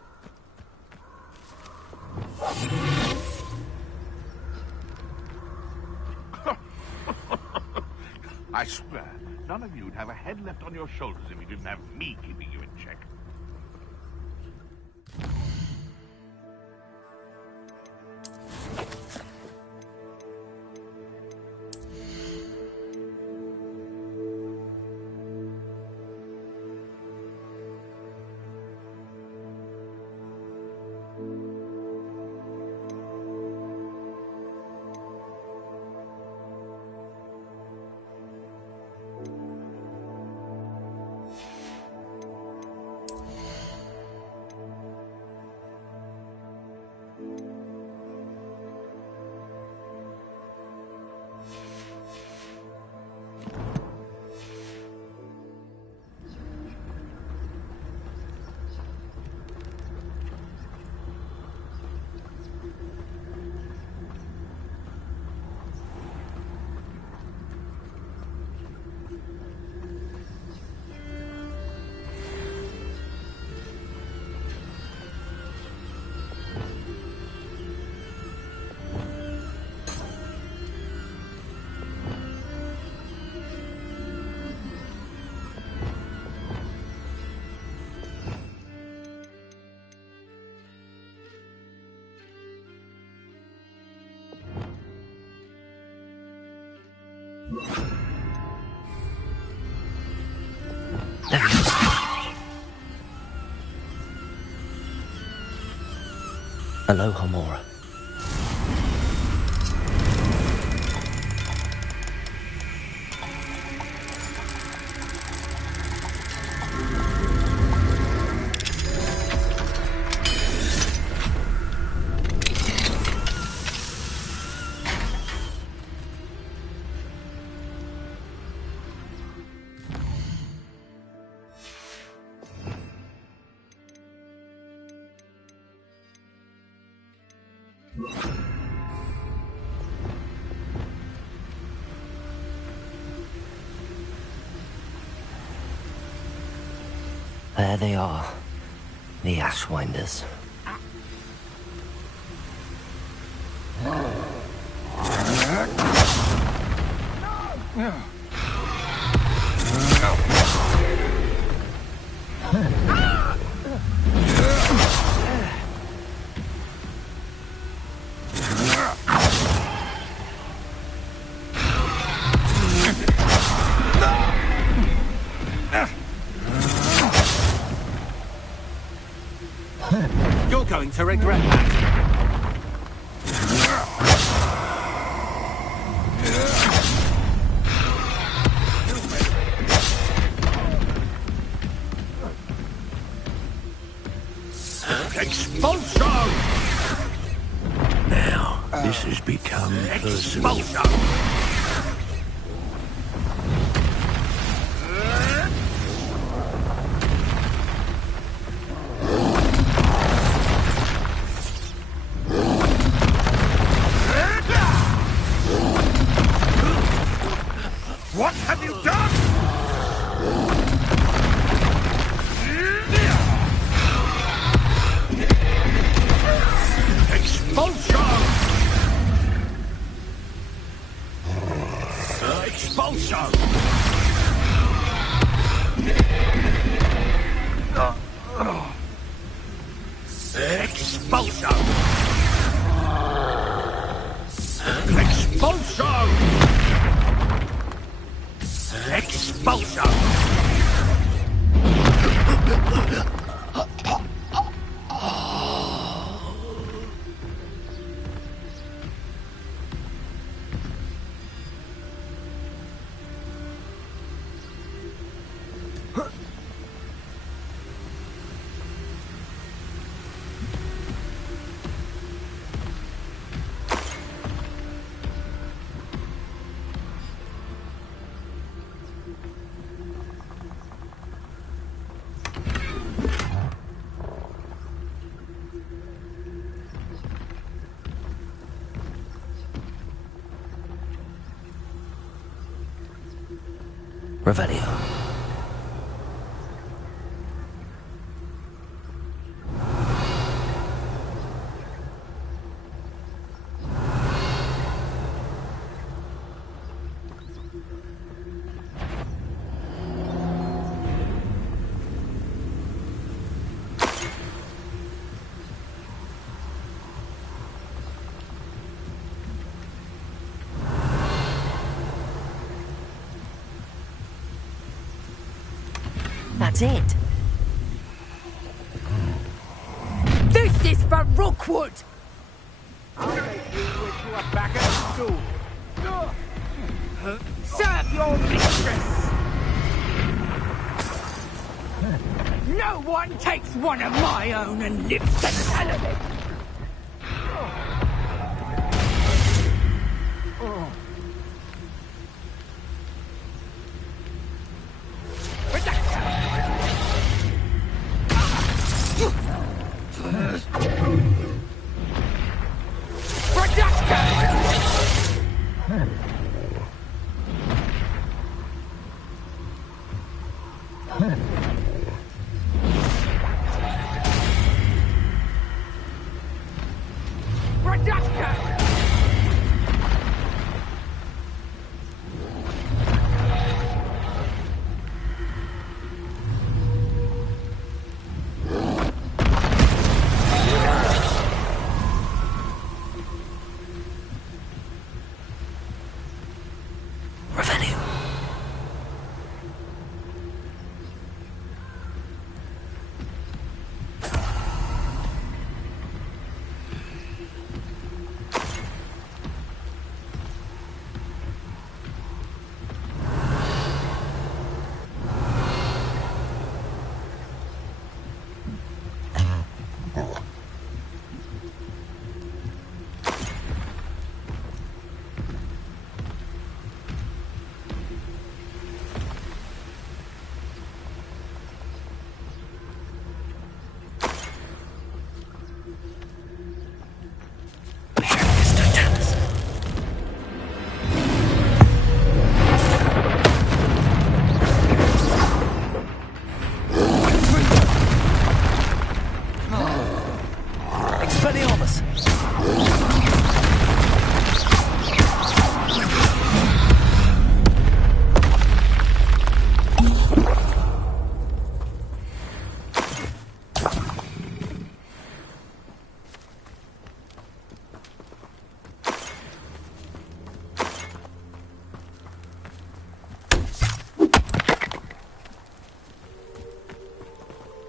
I swear, none of you'd have a head left on your shoulders if you didn't have me keeping you in check. Aloha, Mora. There they are, the Ashwinders. You're going to regret that. Expulsion! Now, this has become personal. What have you done? Expulsion! Expulsion! Expulsion! Expulsion! Expulsion! Revelio. That's it. This is for Rookwood! I'll make you wish you were back at school. Serve your mistress! No one takes one of my own and lives to tell of it!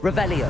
Revelio.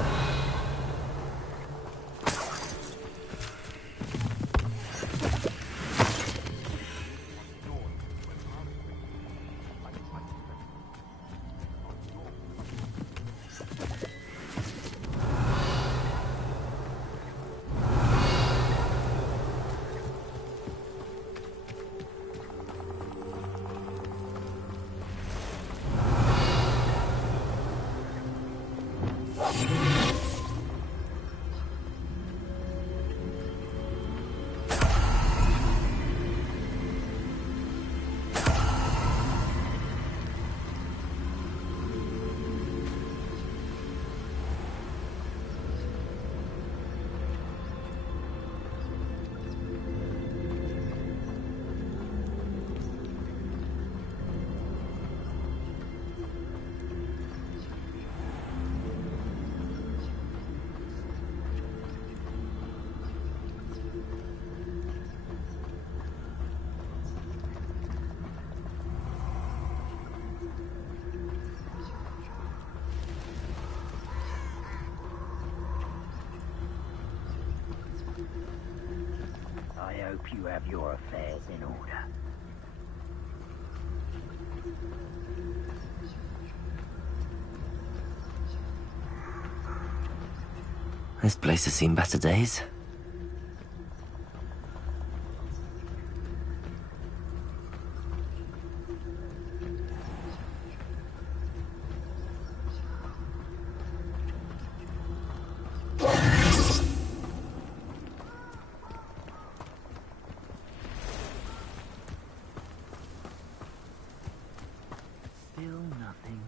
I hope you have your affairs in order. This place has seen better days. Still nothing.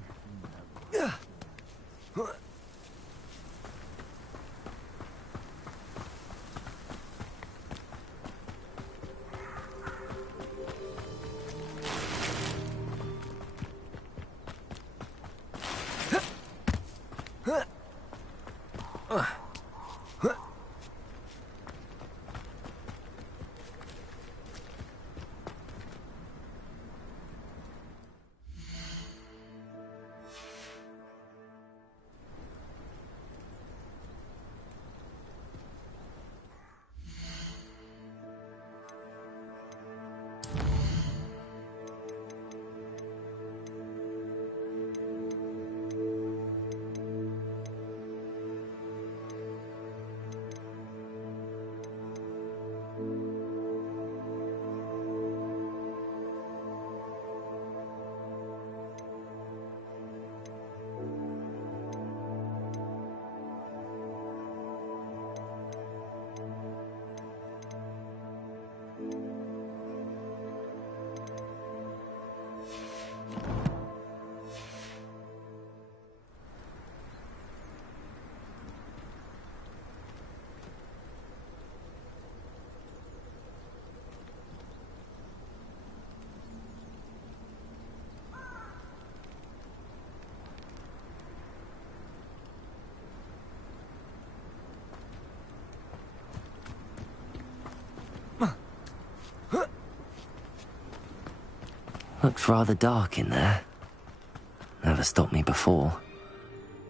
Looks rather dark in there. Never stopped me before.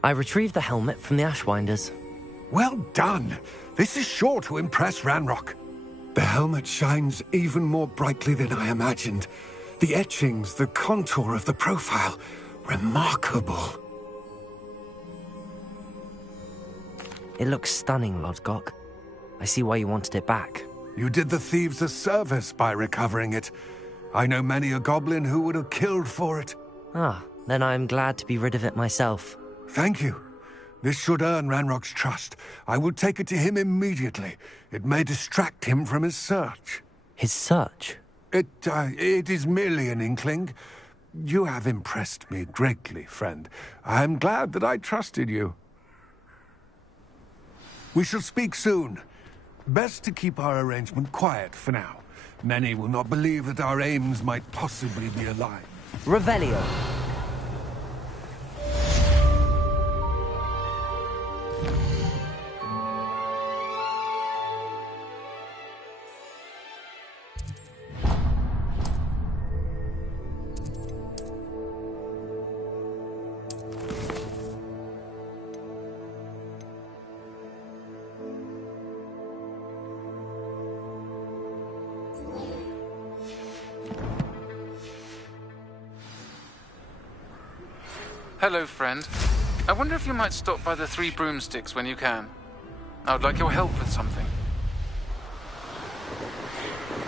I retrieved the helmet from the Ashwinders. Well done! This is sure to impress Ranrock. The helmet shines even more brightly than I imagined. The etchings, the contour of the profile, remarkable. It looks stunning, Lodgok. I see why you wanted it back. You did the thieves a service by recovering it. I know many a goblin who would have killed for it. Ah, then I'm glad to be rid of it myself. Thank you. This should earn Ranrock's trust. I will take it to him immediately. It may distract him from his search. His search? It is merely an inkling. You have impressed me greatly, friend. I am glad that I trusted you. We shall speak soon. Best to keep our arrangement quiet for now. Many will not believe that our aims might possibly be aligned. Revelio. Hello, friend. I wonder if you might stop by the Three Broomsticks when you can. I would like your help with something.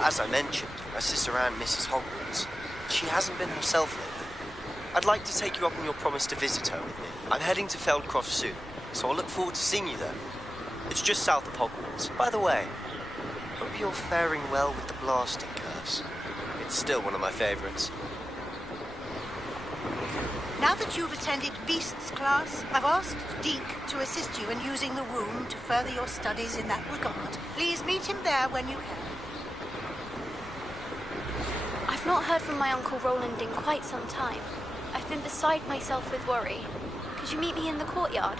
As I mentioned, my sister Anne misses Hogwarts. She hasn't been herself lately. I'd like to take you up on your promise to visit her with me. I'm heading to Feldcroft soon, so I'll look forward to seeing you there. It's just south of Hogwarts. By the way, hope you're faring well with the blasting curse. It's still one of my favorites. Now that you've attended Beasts class, I've asked Deke to assist you in using the room to further your studies in that regard. Please meet him there when you can. I've not heard from my Uncle Roland in quite some time. I've been beside myself with worry. Could you meet me in the courtyard?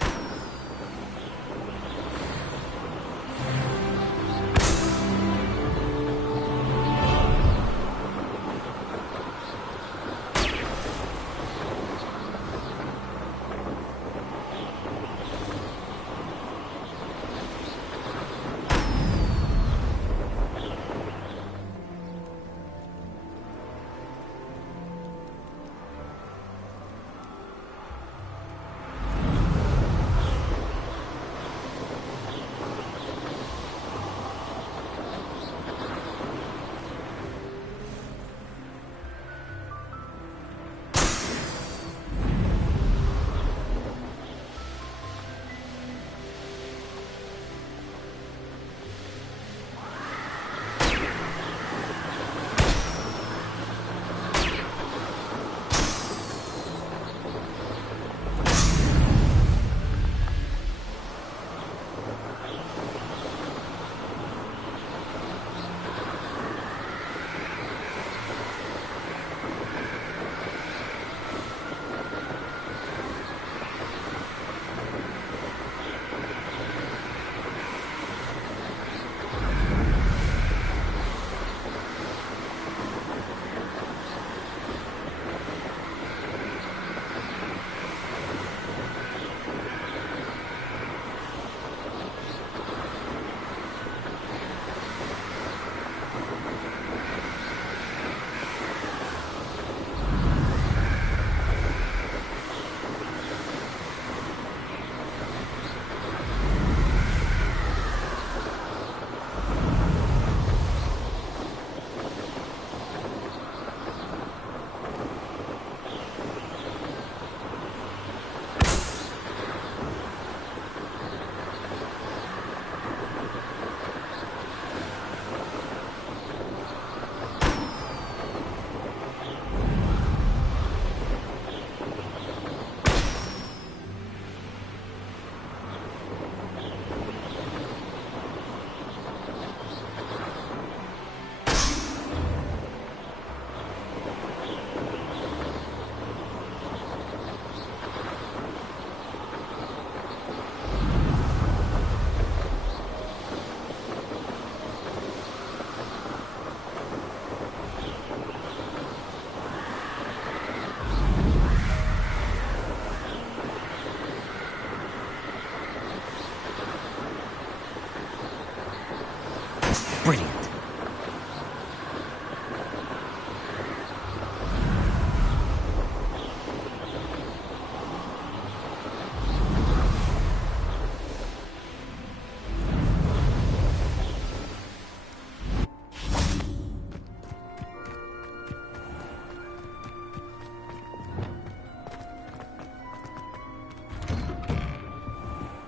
Brilliant.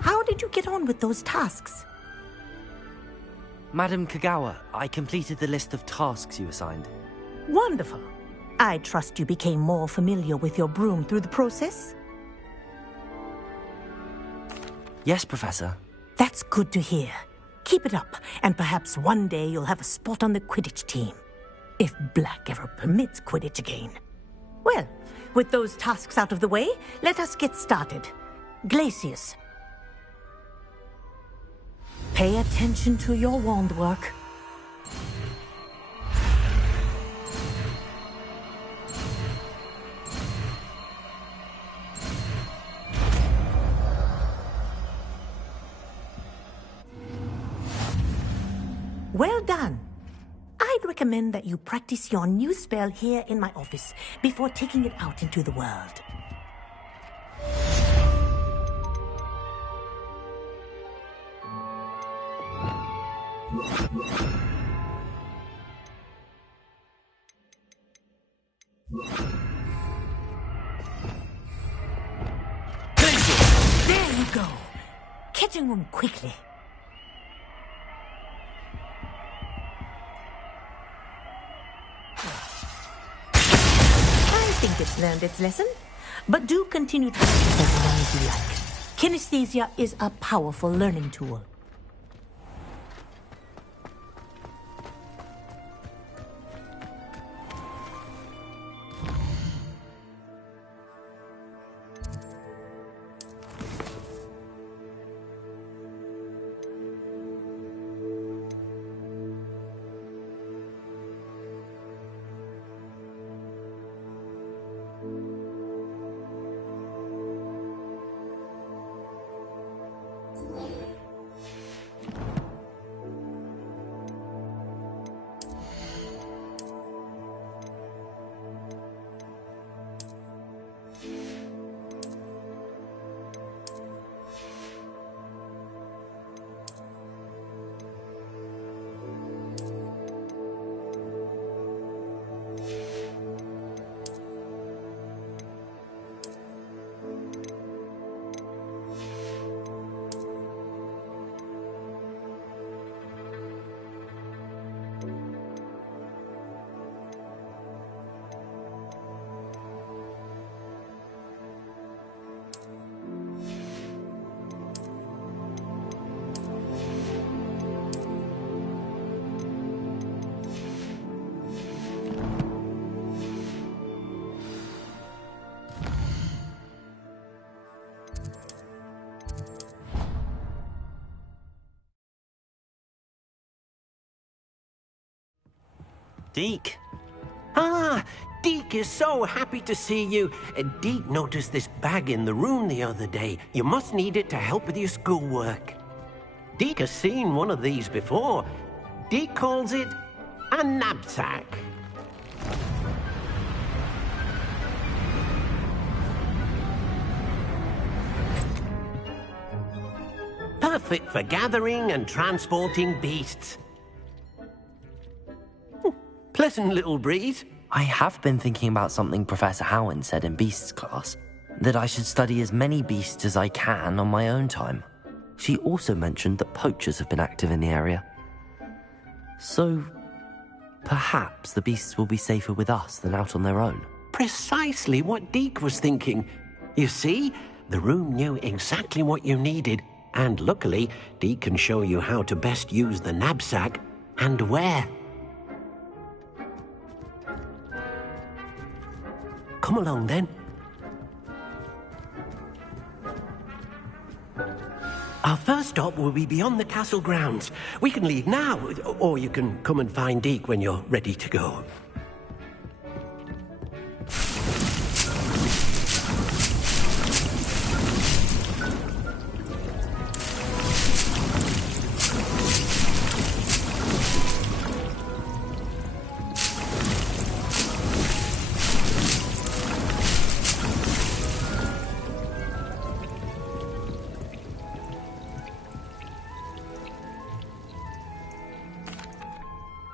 How did you get on with those tasks? Madam Kagawa, I completed the list of tasks you assigned. Wonderful. I trust you became more familiar with your broom through the process? Yes, Professor. That's good to hear. Keep it up, and perhaps one day you'll have a spot on the Quidditch team. If Black ever permits Quidditch again. Well, with those tasks out of the way, let us get started. Glacius. Pay attention to your wand work. Well done. I'd recommend that you practice your new spell here in my office before taking it out into the world. There you go. Catching them quickly. I think it's learned its lesson, but do continue to practice as long as you like. Kinesthesia is a powerful learning tool. Deke. Ah, Deke is so happy to see you. Deke noticed this bag in the room the other day. You must need it to help with your schoolwork. Deke has seen one of these before. Deke calls it a knapsack. Perfect for gathering and transporting beasts. Pleasant little breeze. I have been thinking about something Professor Howin said in Beasts class, that I should study as many beasts as I can on my own time. She also mentioned that poachers have been active in the area. So, perhaps the beasts will be safer with us than out on their own. Precisely what Deke was thinking. You see, the room knew exactly what you needed, and luckily, Deke can show you how to best use the knapsack and where. Come along, then. Our first stop will be beyond the castle grounds. We can leave now, or you can come and find Deke when you're ready to go.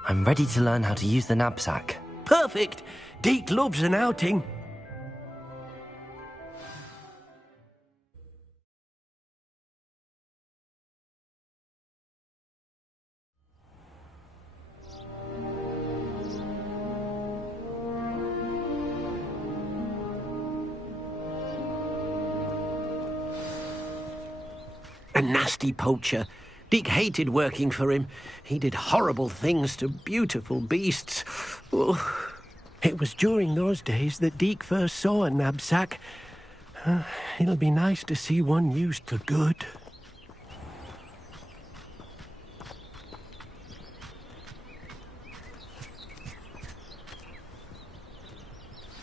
I'm ready to learn how to use the knapsack. Perfect! Deke loves an outing. A nasty poacher. Deke hated working for him. He did horrible things to beautiful beasts. Oh, it was during those days that Deke first saw a knapsack. It'll be nice to see one used for good.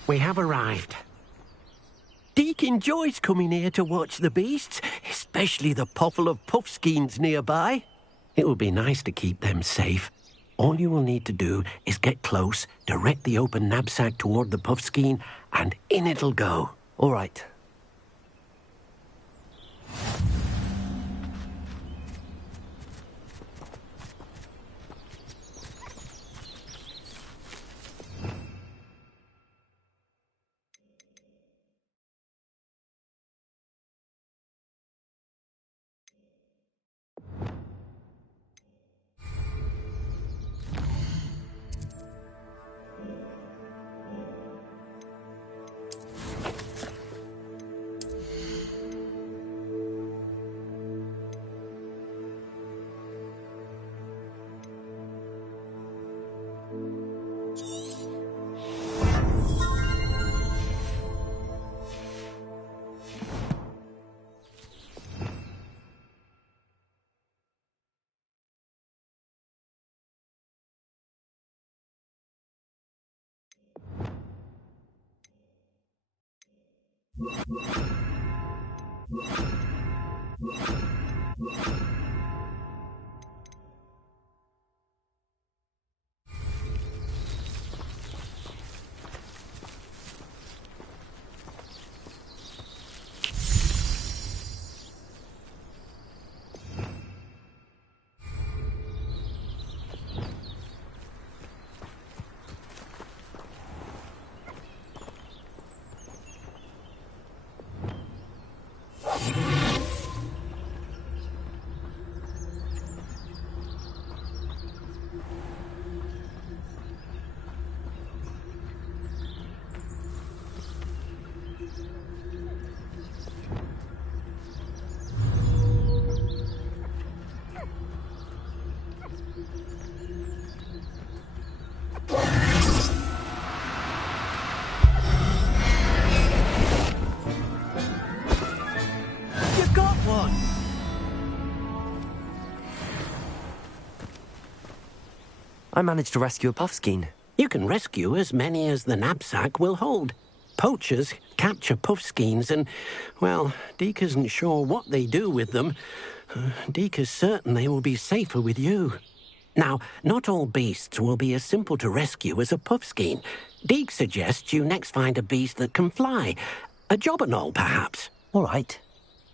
We have arrived. Deke enjoys coming here to watch the beasts, especially the potful of puffskeins nearby. It will be nice to keep them safe. All you will need to do is get close, direct the open knapsack toward the puffskein, and in it'll go. All right. I managed to rescue a puffskein. You can rescue as many as the knapsack will hold. Poachers capture puffskeins and, well, Deke isn't sure what they do with them. Deke is certain they will be safer with you. Now, not all beasts will be as simple to rescue as a puffskein. Deke suggests you next find a beast that can fly. A jobberknoll, perhaps. All right.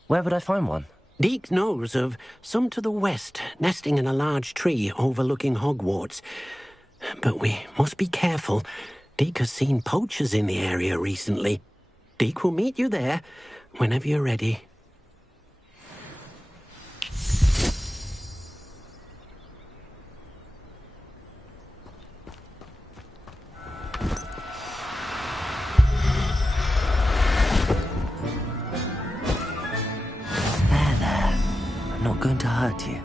Where would I find one? Deke knows of some to the west, nesting in a large tree overlooking Hogwarts. But we must be careful. Deke has seen poachers in the area recently. Deke will meet you there whenever you're ready. Not going to hurt you.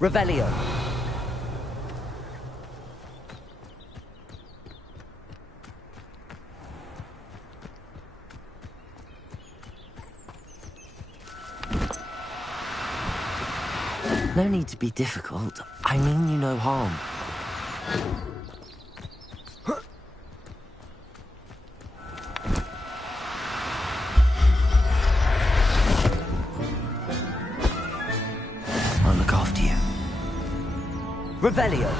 Revelio. No need to be difficult. I mean you no harm. I'll look after you. Revelio.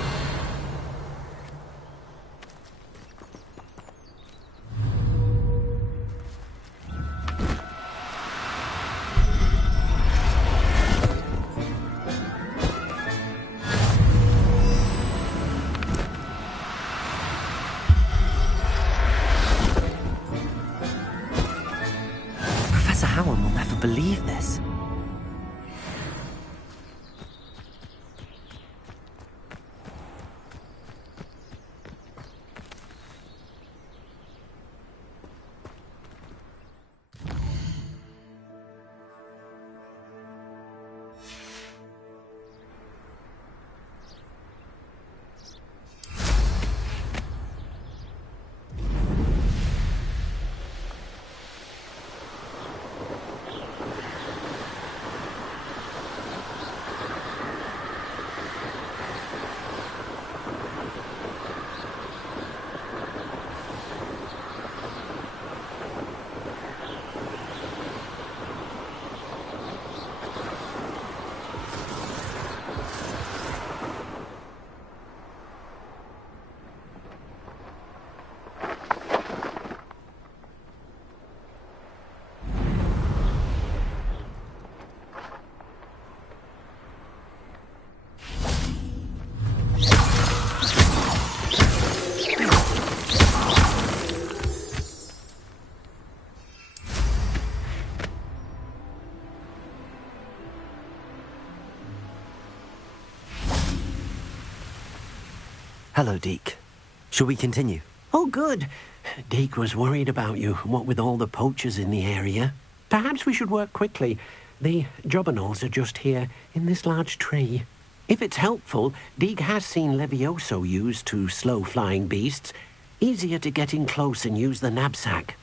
Howard will never believe this. Hello, Deke. Shall we continue? Oh, good. Deke was worried about you, what with all the poachers in the area. Perhaps we should work quickly. The jobberknolls are just here, in this large tree. If it's helpful, Deke has seen Levioso used to slow flying beasts. Easier to get in close and use the knapsack.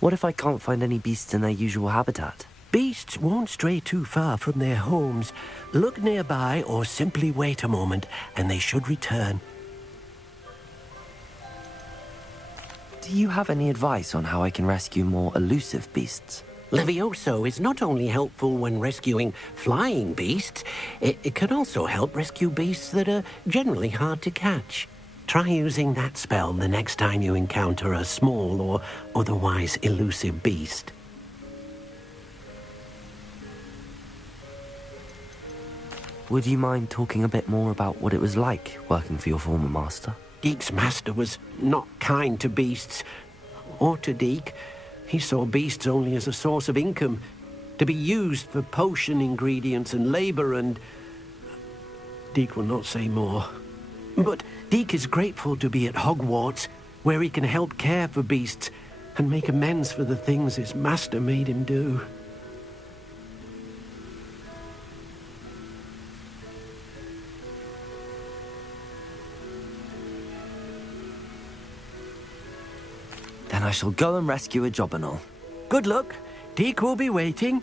What if I can't find any beasts in their usual habitat? Beasts won't stray too far from their homes. Look nearby or simply wait a moment and they should return. Do you have any advice on how I can rescue more elusive beasts? Levioso is not only helpful when rescuing flying beasts, it can also help rescue beasts that are generally hard to catch. Try using that spell the next time you encounter a small or otherwise elusive beast. Would you mind talking a bit more about what it was like working for your former master? Deek's master was not kind to beasts, or to Deek. He saw beasts only as a source of income, to be used for potion ingredients and labor, and Deek will not say more. But Deek is grateful to be at Hogwarts, where he can help care for beasts and make amends for the things his master made him do. Then I shall go and rescue a Jobberknoll. Good luck. Deek will be waiting.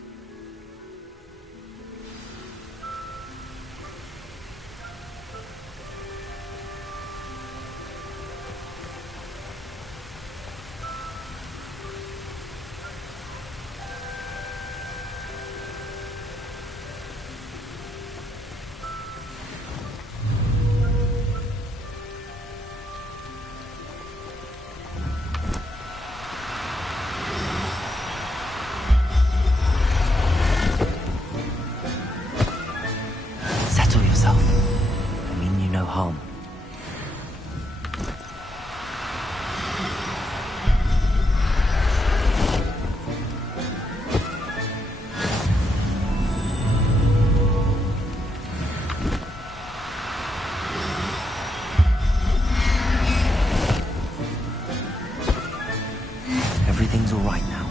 Settle yourself. I mean you no harm. Everything's all right now.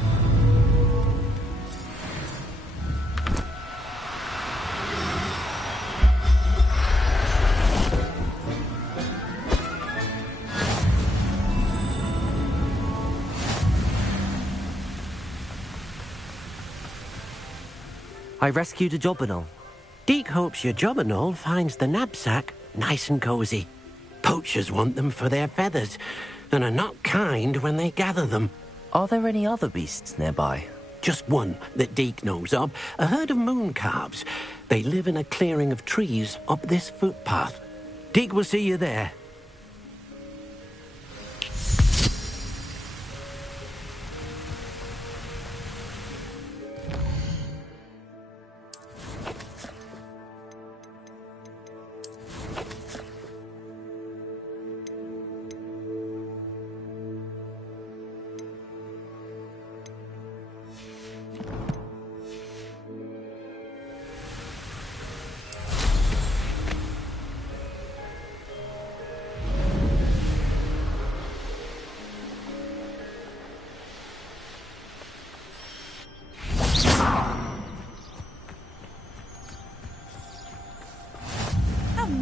I rescued a Jobberknoll. Deek hopes your Jobberknoll finds the knapsack nice and cozy. Poachers want them for their feathers, and are not kind when they gather them. Are there any other beasts nearby? Just one that Deek knows of, a herd of moon calves. They live in a clearing of trees up this footpath. Deek will see you there.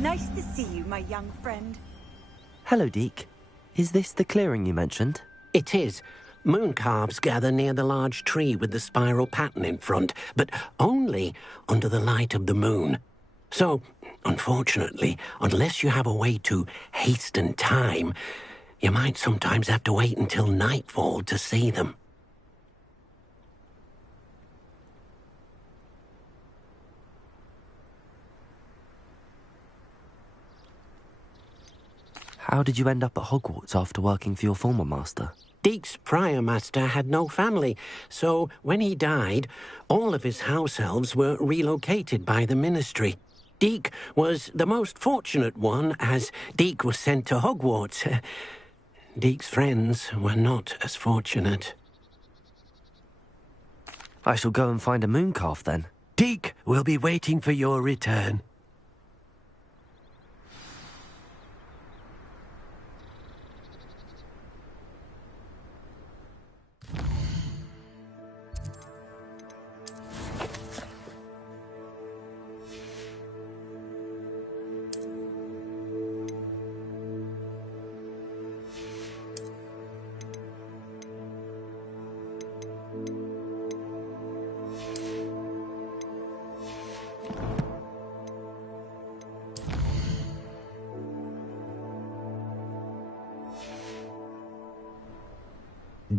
Nice to see you, my young friend. Hello, Deek. Is this the clearing you mentioned? It is. Moon calves gather near the large tree with the spiral pattern in front, but only under the light of the moon. So, unfortunately, unless you have a way to hasten time, you might sometimes have to wait until nightfall to see them. How did you end up at Hogwarts after working for your former master? Deek's prior master had no family, so when he died, all of his house elves were relocated by the ministry. Deek was the most fortunate one, as Deek was sent to Hogwarts. Deek's friends were not as fortunate. I shall go and find a mooncalf then. Deek will be waiting for your return.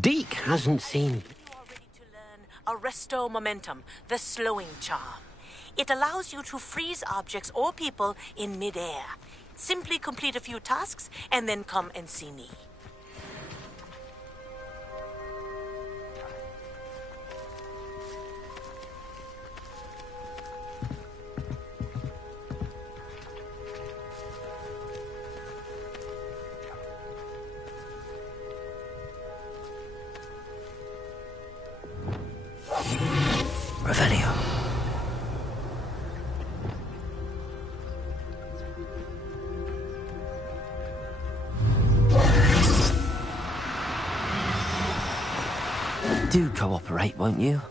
Deke hasn't seen... Arresto Momentum, the slowing charm. It allows you to freeze objects or people in midair. Simply complete a few tasks and then come and see me. Revelio. Do cooperate, won't you?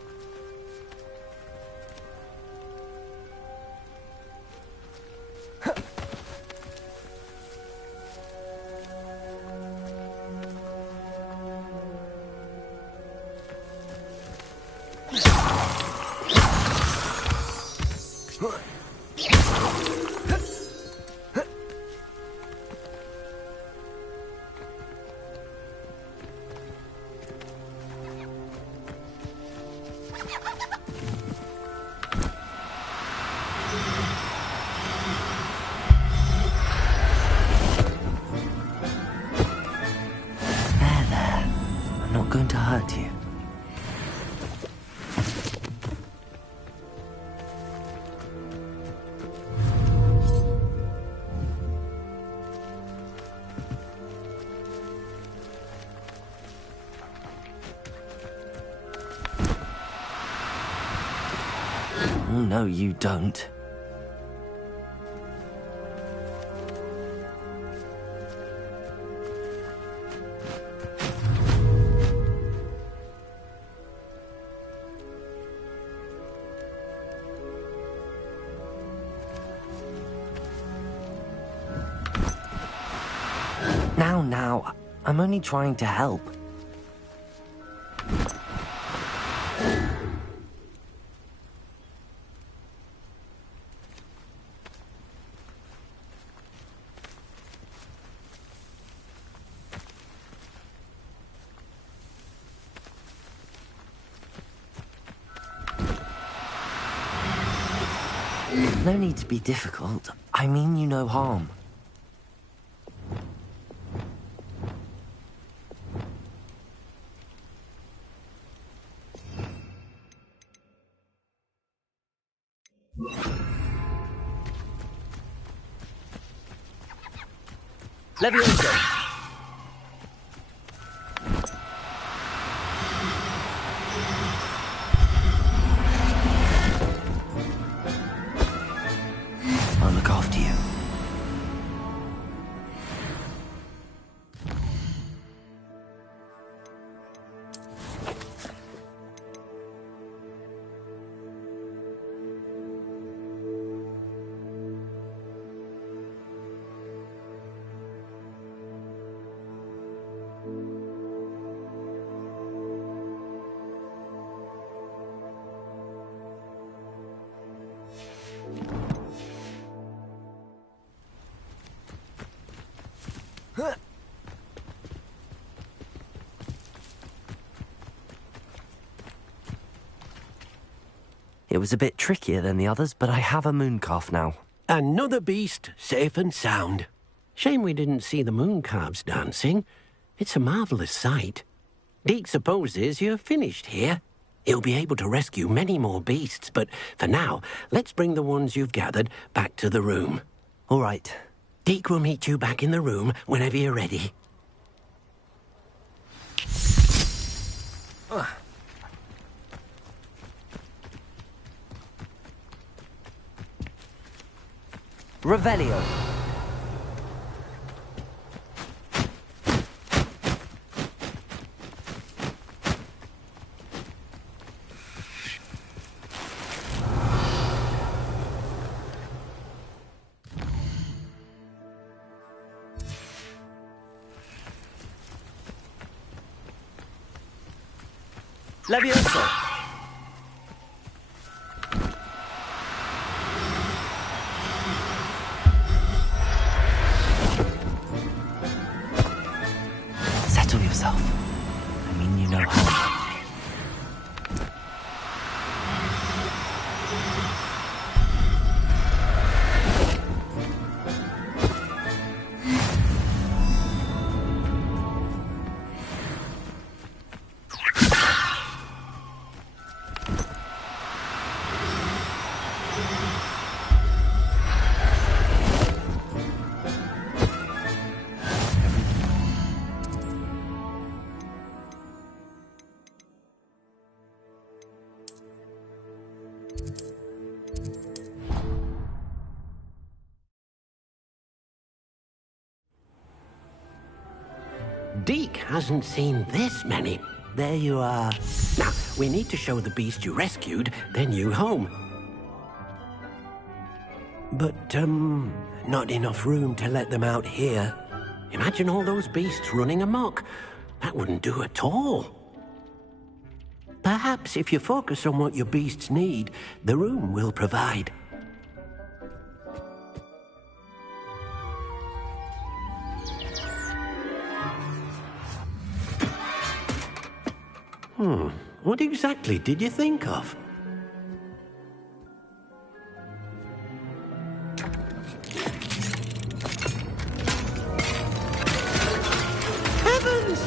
Going to hurt you. Oh, no, you don't. Now, I'm only trying to help. No need to be difficult. I mean you no harm. Levioso! I'll look after you. It was a bit trickier than the others, but I have a mooncalf now. Another beast, safe and sound. Shame we didn't see the mooncalves dancing. It's a marvellous sight. Deke supposes you're finished here. He'll be able to rescue many more beasts, but for now, let's bring the ones you've gathered back to the room. All right. Deke will meet you back in the room whenever you're ready. Revelio. Levioso! Settle yourself. I mean, Deke hasn't seen this many. There you are. Now, we need to show the beast you rescued their new home. But, not enough room to let them out here. Imagine all those beasts running amok. That wouldn't do at all. Perhaps if you focus on what your beasts need, the room will provide. What exactly did you think of? Heavens!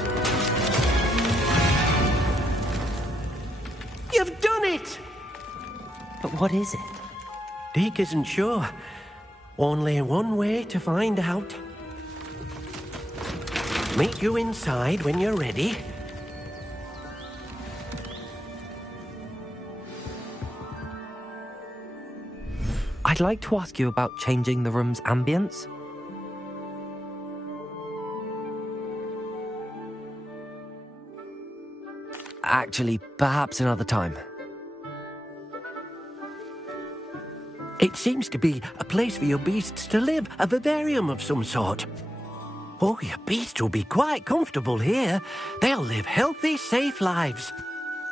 You've done it! But what is it? Deke isn't sure. Only one way to find out. Meet you inside when you're ready. I'd like to ask you about changing the room's ambience. Actually, perhaps another time. It seems to be a place for your beasts to live, a vivarium of some sort. Oh, your beasts will be quite comfortable here. They'll live healthy, safe lives.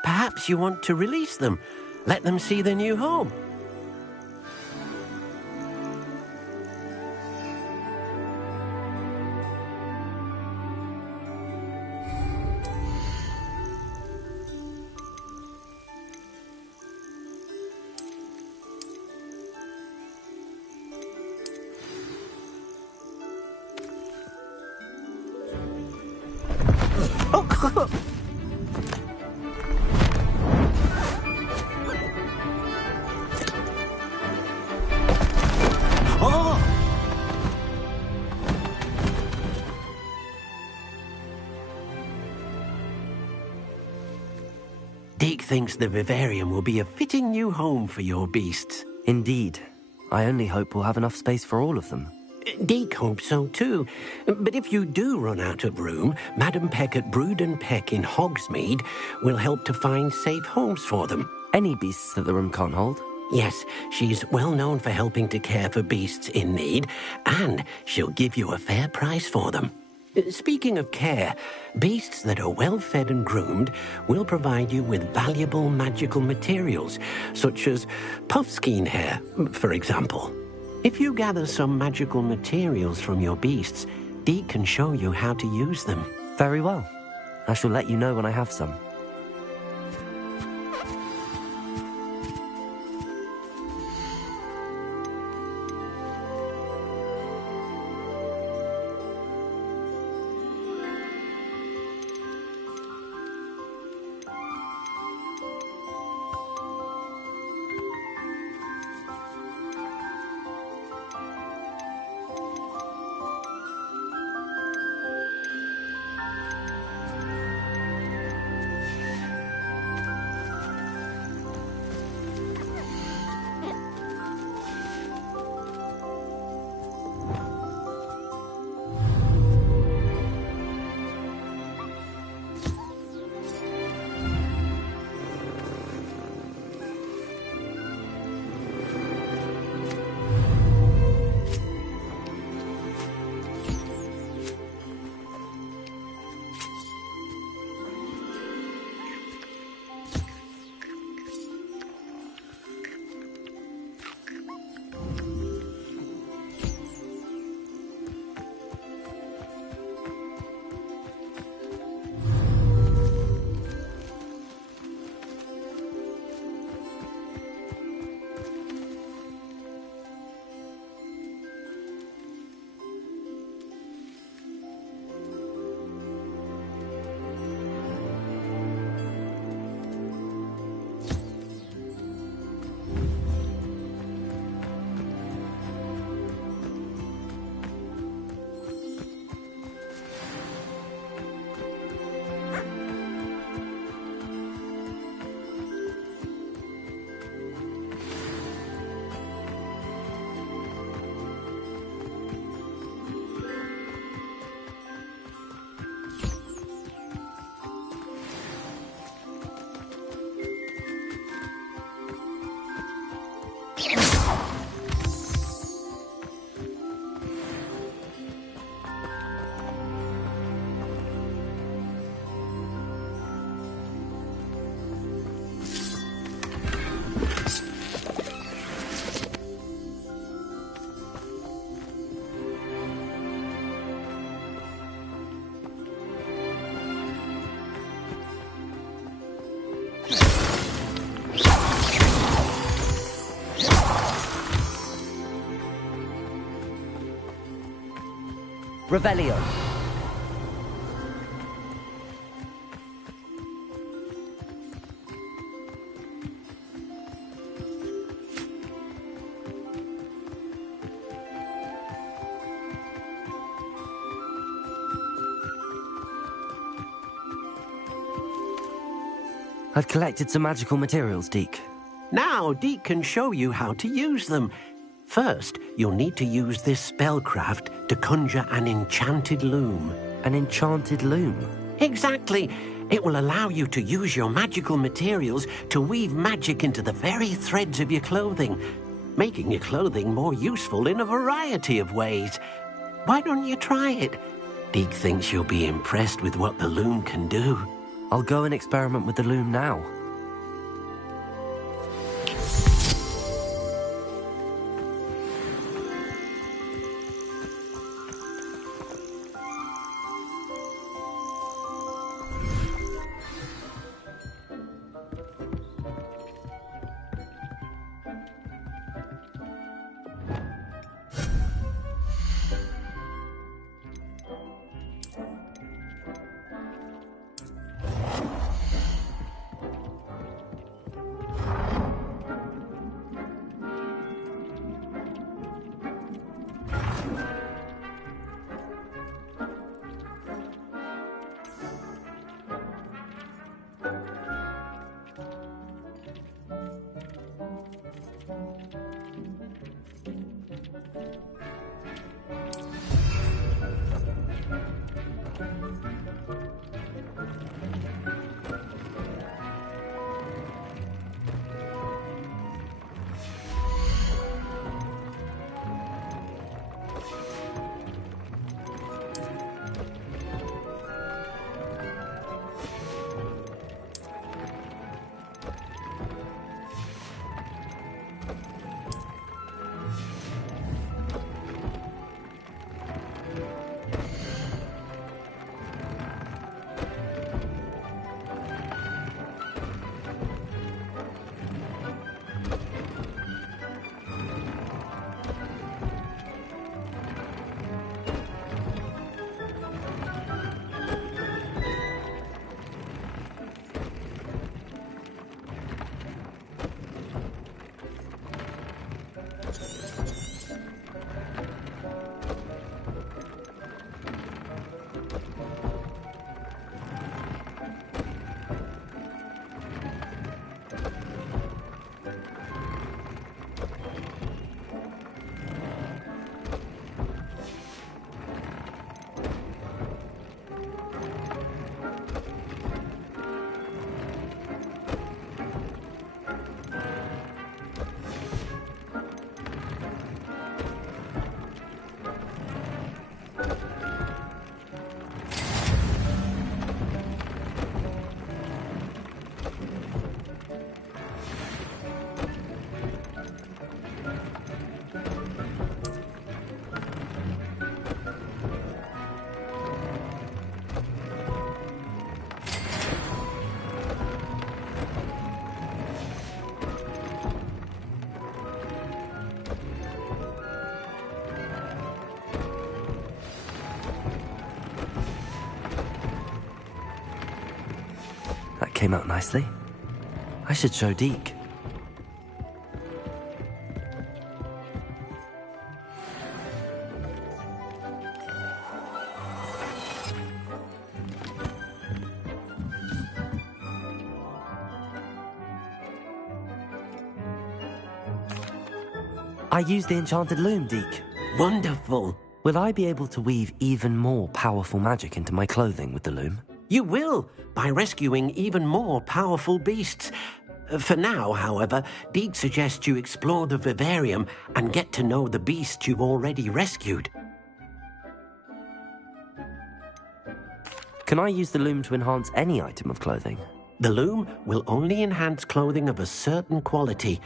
Perhaps you want to release them, let them see their new home. Deke thinks the vivarium will be a fitting new home for your beasts. Indeed. I only hope we'll have enough space for all of them. Deke hopes so too. But if you do run out of room, Madam Peck at Brood and Peck in Hogsmeade will help to find safe homes for them. Any beasts that the room can't hold? Yes, she's well known for helping to care for beasts in need, and she'll give you a fair price for them. Speaking of care, beasts that are well fed and groomed will provide you with valuable magical materials, such as puffskein hair, for example. If you gather some magical materials from your beasts, Deke can show you how to use them. Very well. I shall let you know when I have some. Revelio. I've collected some magical materials, Deek. Now, Deek can show you how to use them. First, you'll need to use this spellcraft to conjure an enchanted loom. An enchanted loom? Exactly. It will allow you to use your magical materials to weave magic into the very threads of your clothing, making your clothing more useful in a variety of ways. Why don't you try it? Deek thinks you'll be impressed with what the loom can do. I'll go and experiment with the loom now. Came out nicely. I should show Deek. I used the enchanted loom, Deek. Wonderful. Will I be able to weave even more powerful magic into my clothing with the loom? You will, by rescuing even more powerful beasts. For now, however, Deek suggests you explore the vivarium and get to know the beasts you've already rescued. Can I use the loom to enhance any item of clothing? The loom will only enhance clothing of a certain quality.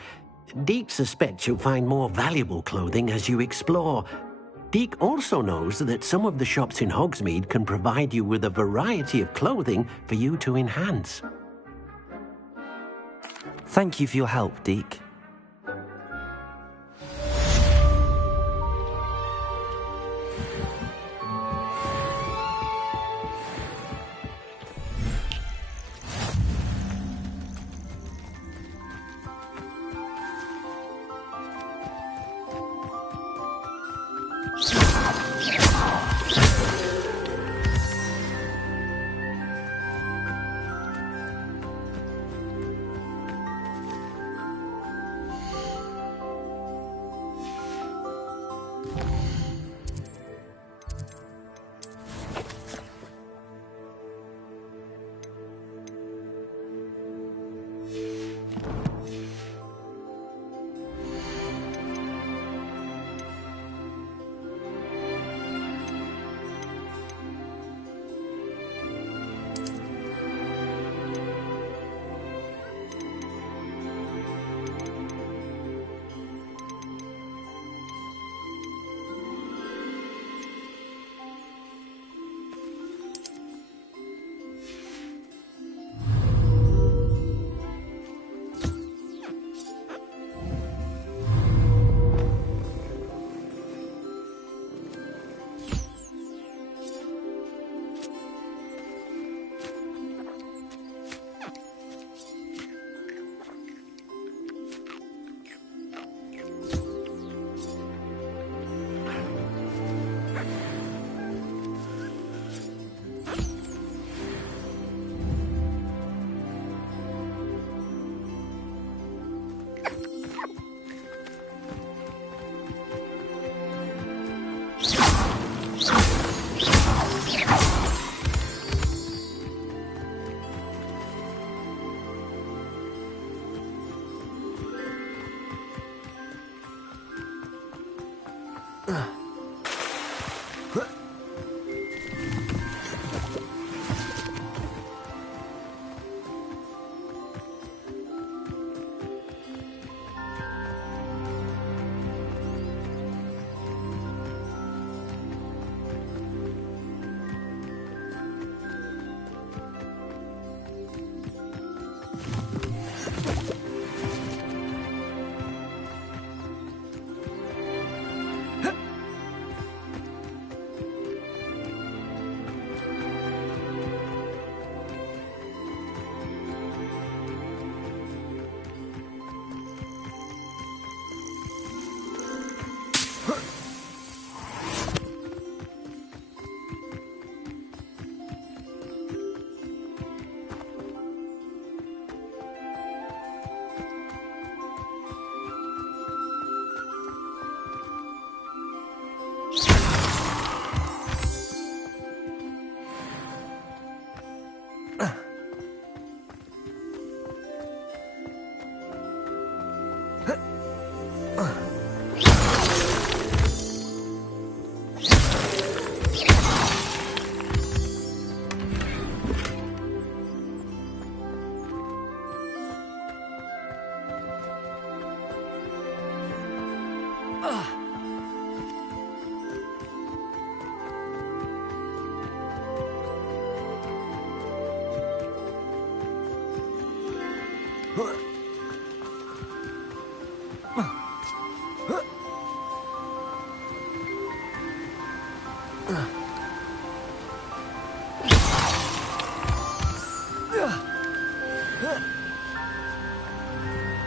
Deek suspects you'll find more valuable clothing as you explore. Deek also knows that some of the shops in Hogsmeade can provide you with a variety of clothing for you to enhance. Thank you for your help, Deek.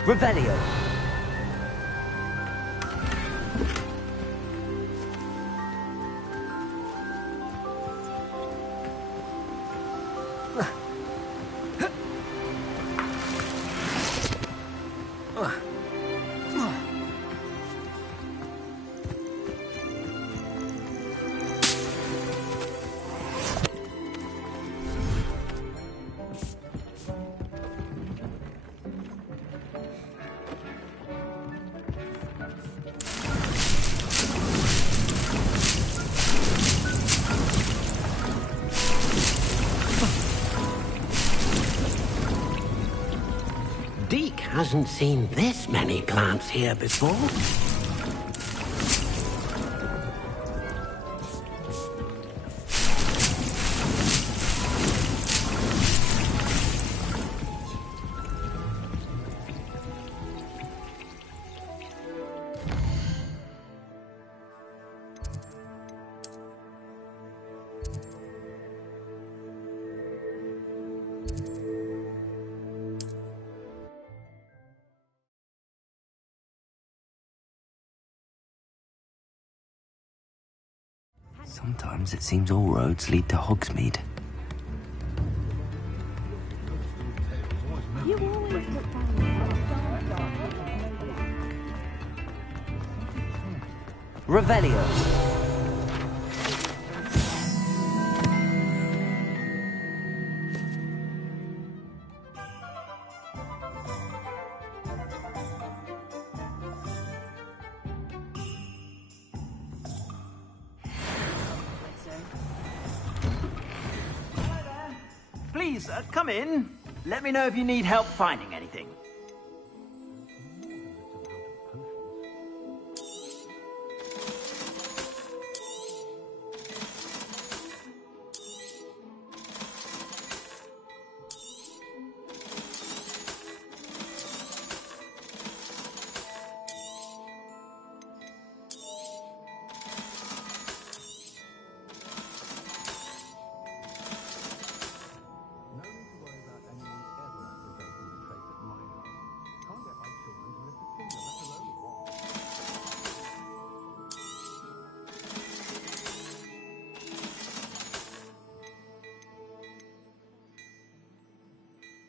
Revelio. Deke hasn't seen this many plants here before. Sometimes it seems all roads lead to Hogsmeade. You always look down. Revelio. Please, come in. Let me know if you need help finding anything.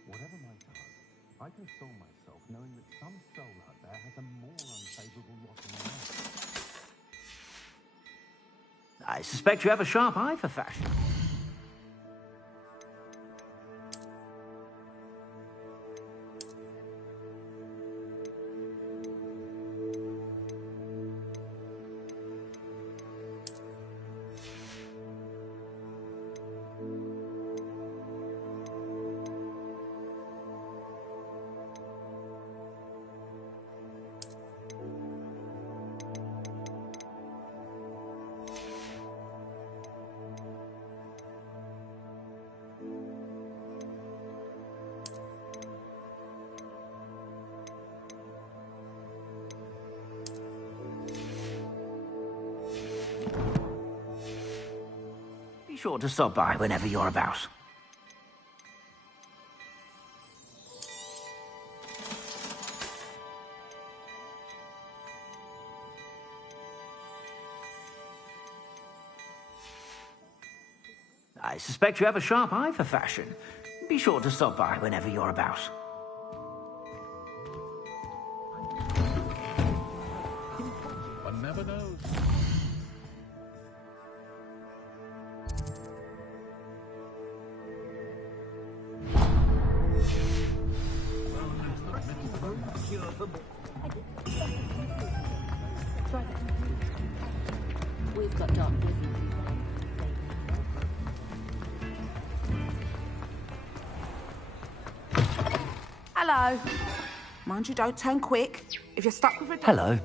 Whatever my task, I console myself knowing that some soul out there has a more unfavorable lot than mine. I suspect you have a sharp eye for fashion. Be sure to stop by whenever you're about. I suspect you have a sharp eye for fashion. Be sure to stop by whenever you're about. One never knows. for more. We've got dark vision. Hello. Mind you, don't turn quick. If you're stuck with a... Hello.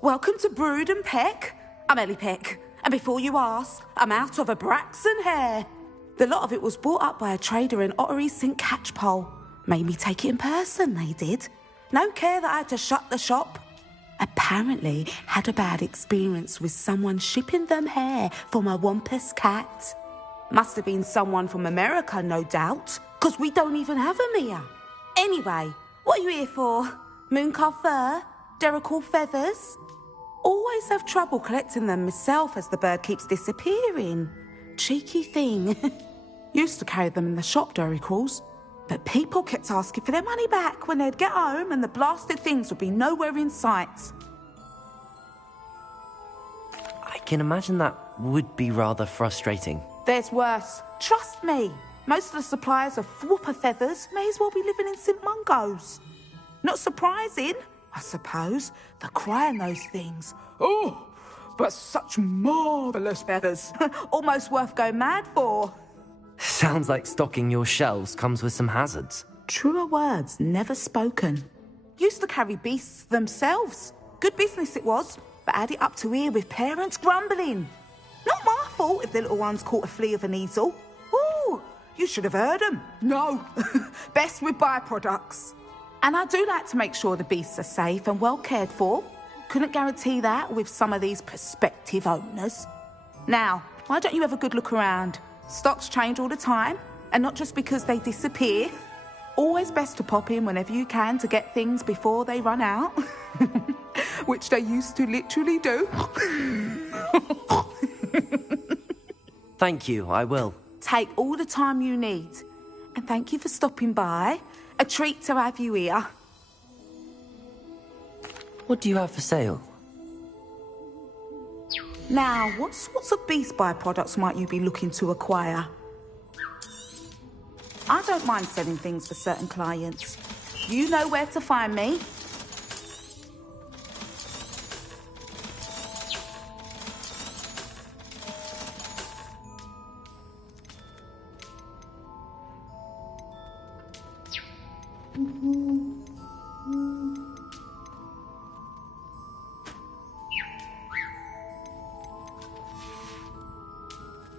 Welcome to Brood and Peck. I'm Ellie Peck. And before you ask, I'm out of a Braxton hair. The lot of it was bought up by a trader in Ottery St. Catchpole. Made me take it in person, they did. No care that I had to shut the shop. Apparently had a bad experience with someone shipping them hair for my Wampus cat. Must have been someone from America, no doubt, because we don't even have them here. Anyway, what are you here for? Mooncar fur? Derrickle feathers? Always have trouble collecting them myself as the bird keeps disappearing. Cheeky thing. Used to carry them in the shop, Derricles. But people kept asking for their money back when they'd get home and the blasted things would be nowhere in sight. I can imagine that would be rather frustrating. There's worse. Trust me. Most of the suppliers of whooper feathers may as well be living in St. Mungo's. Not surprising, I suppose. The cry on those things. Oh, but such marvellous feathers. Almost worth going mad for. Sounds like stocking your shelves comes with some hazards. Truer words never spoken. Used to carry beasts themselves. Good business it was, but add it up to here with parents grumbling. Not my fault if the little ones caught a flea of an easel. Ooh, you should have heard them. No, best with byproducts. And I do like to make sure the beasts are safe and well cared for. Couldn't guarantee that with some of these prospective owners. Now, why don't you have a good look around? Stocks change all the time, and not just because they disappear. Always best to pop in whenever you can to get things before they run out. Which they used to literally do. Thank you, I will. Take all the time you need. And thank you for stopping by. A treat to have you here. What do you have for sale? Now, what sorts of beast byproducts might you be looking to acquire? I don't mind selling things for certain clients. You know where to find me.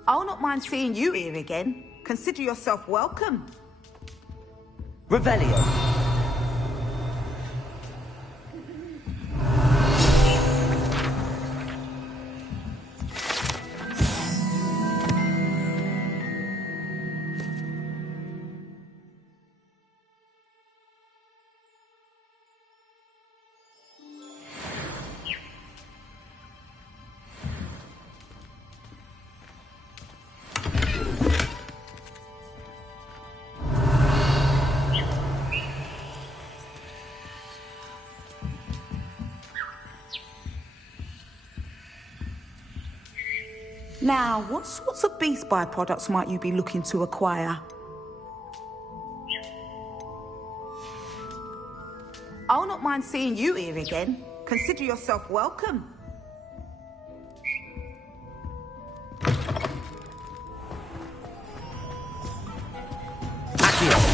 I'll not mind seeing you here again. Consider yourself welcome. Revelio. Now, what sorts of beast byproducts might you be looking to acquire? I'll not mind seeing you here again. Consider yourself welcome. Accio.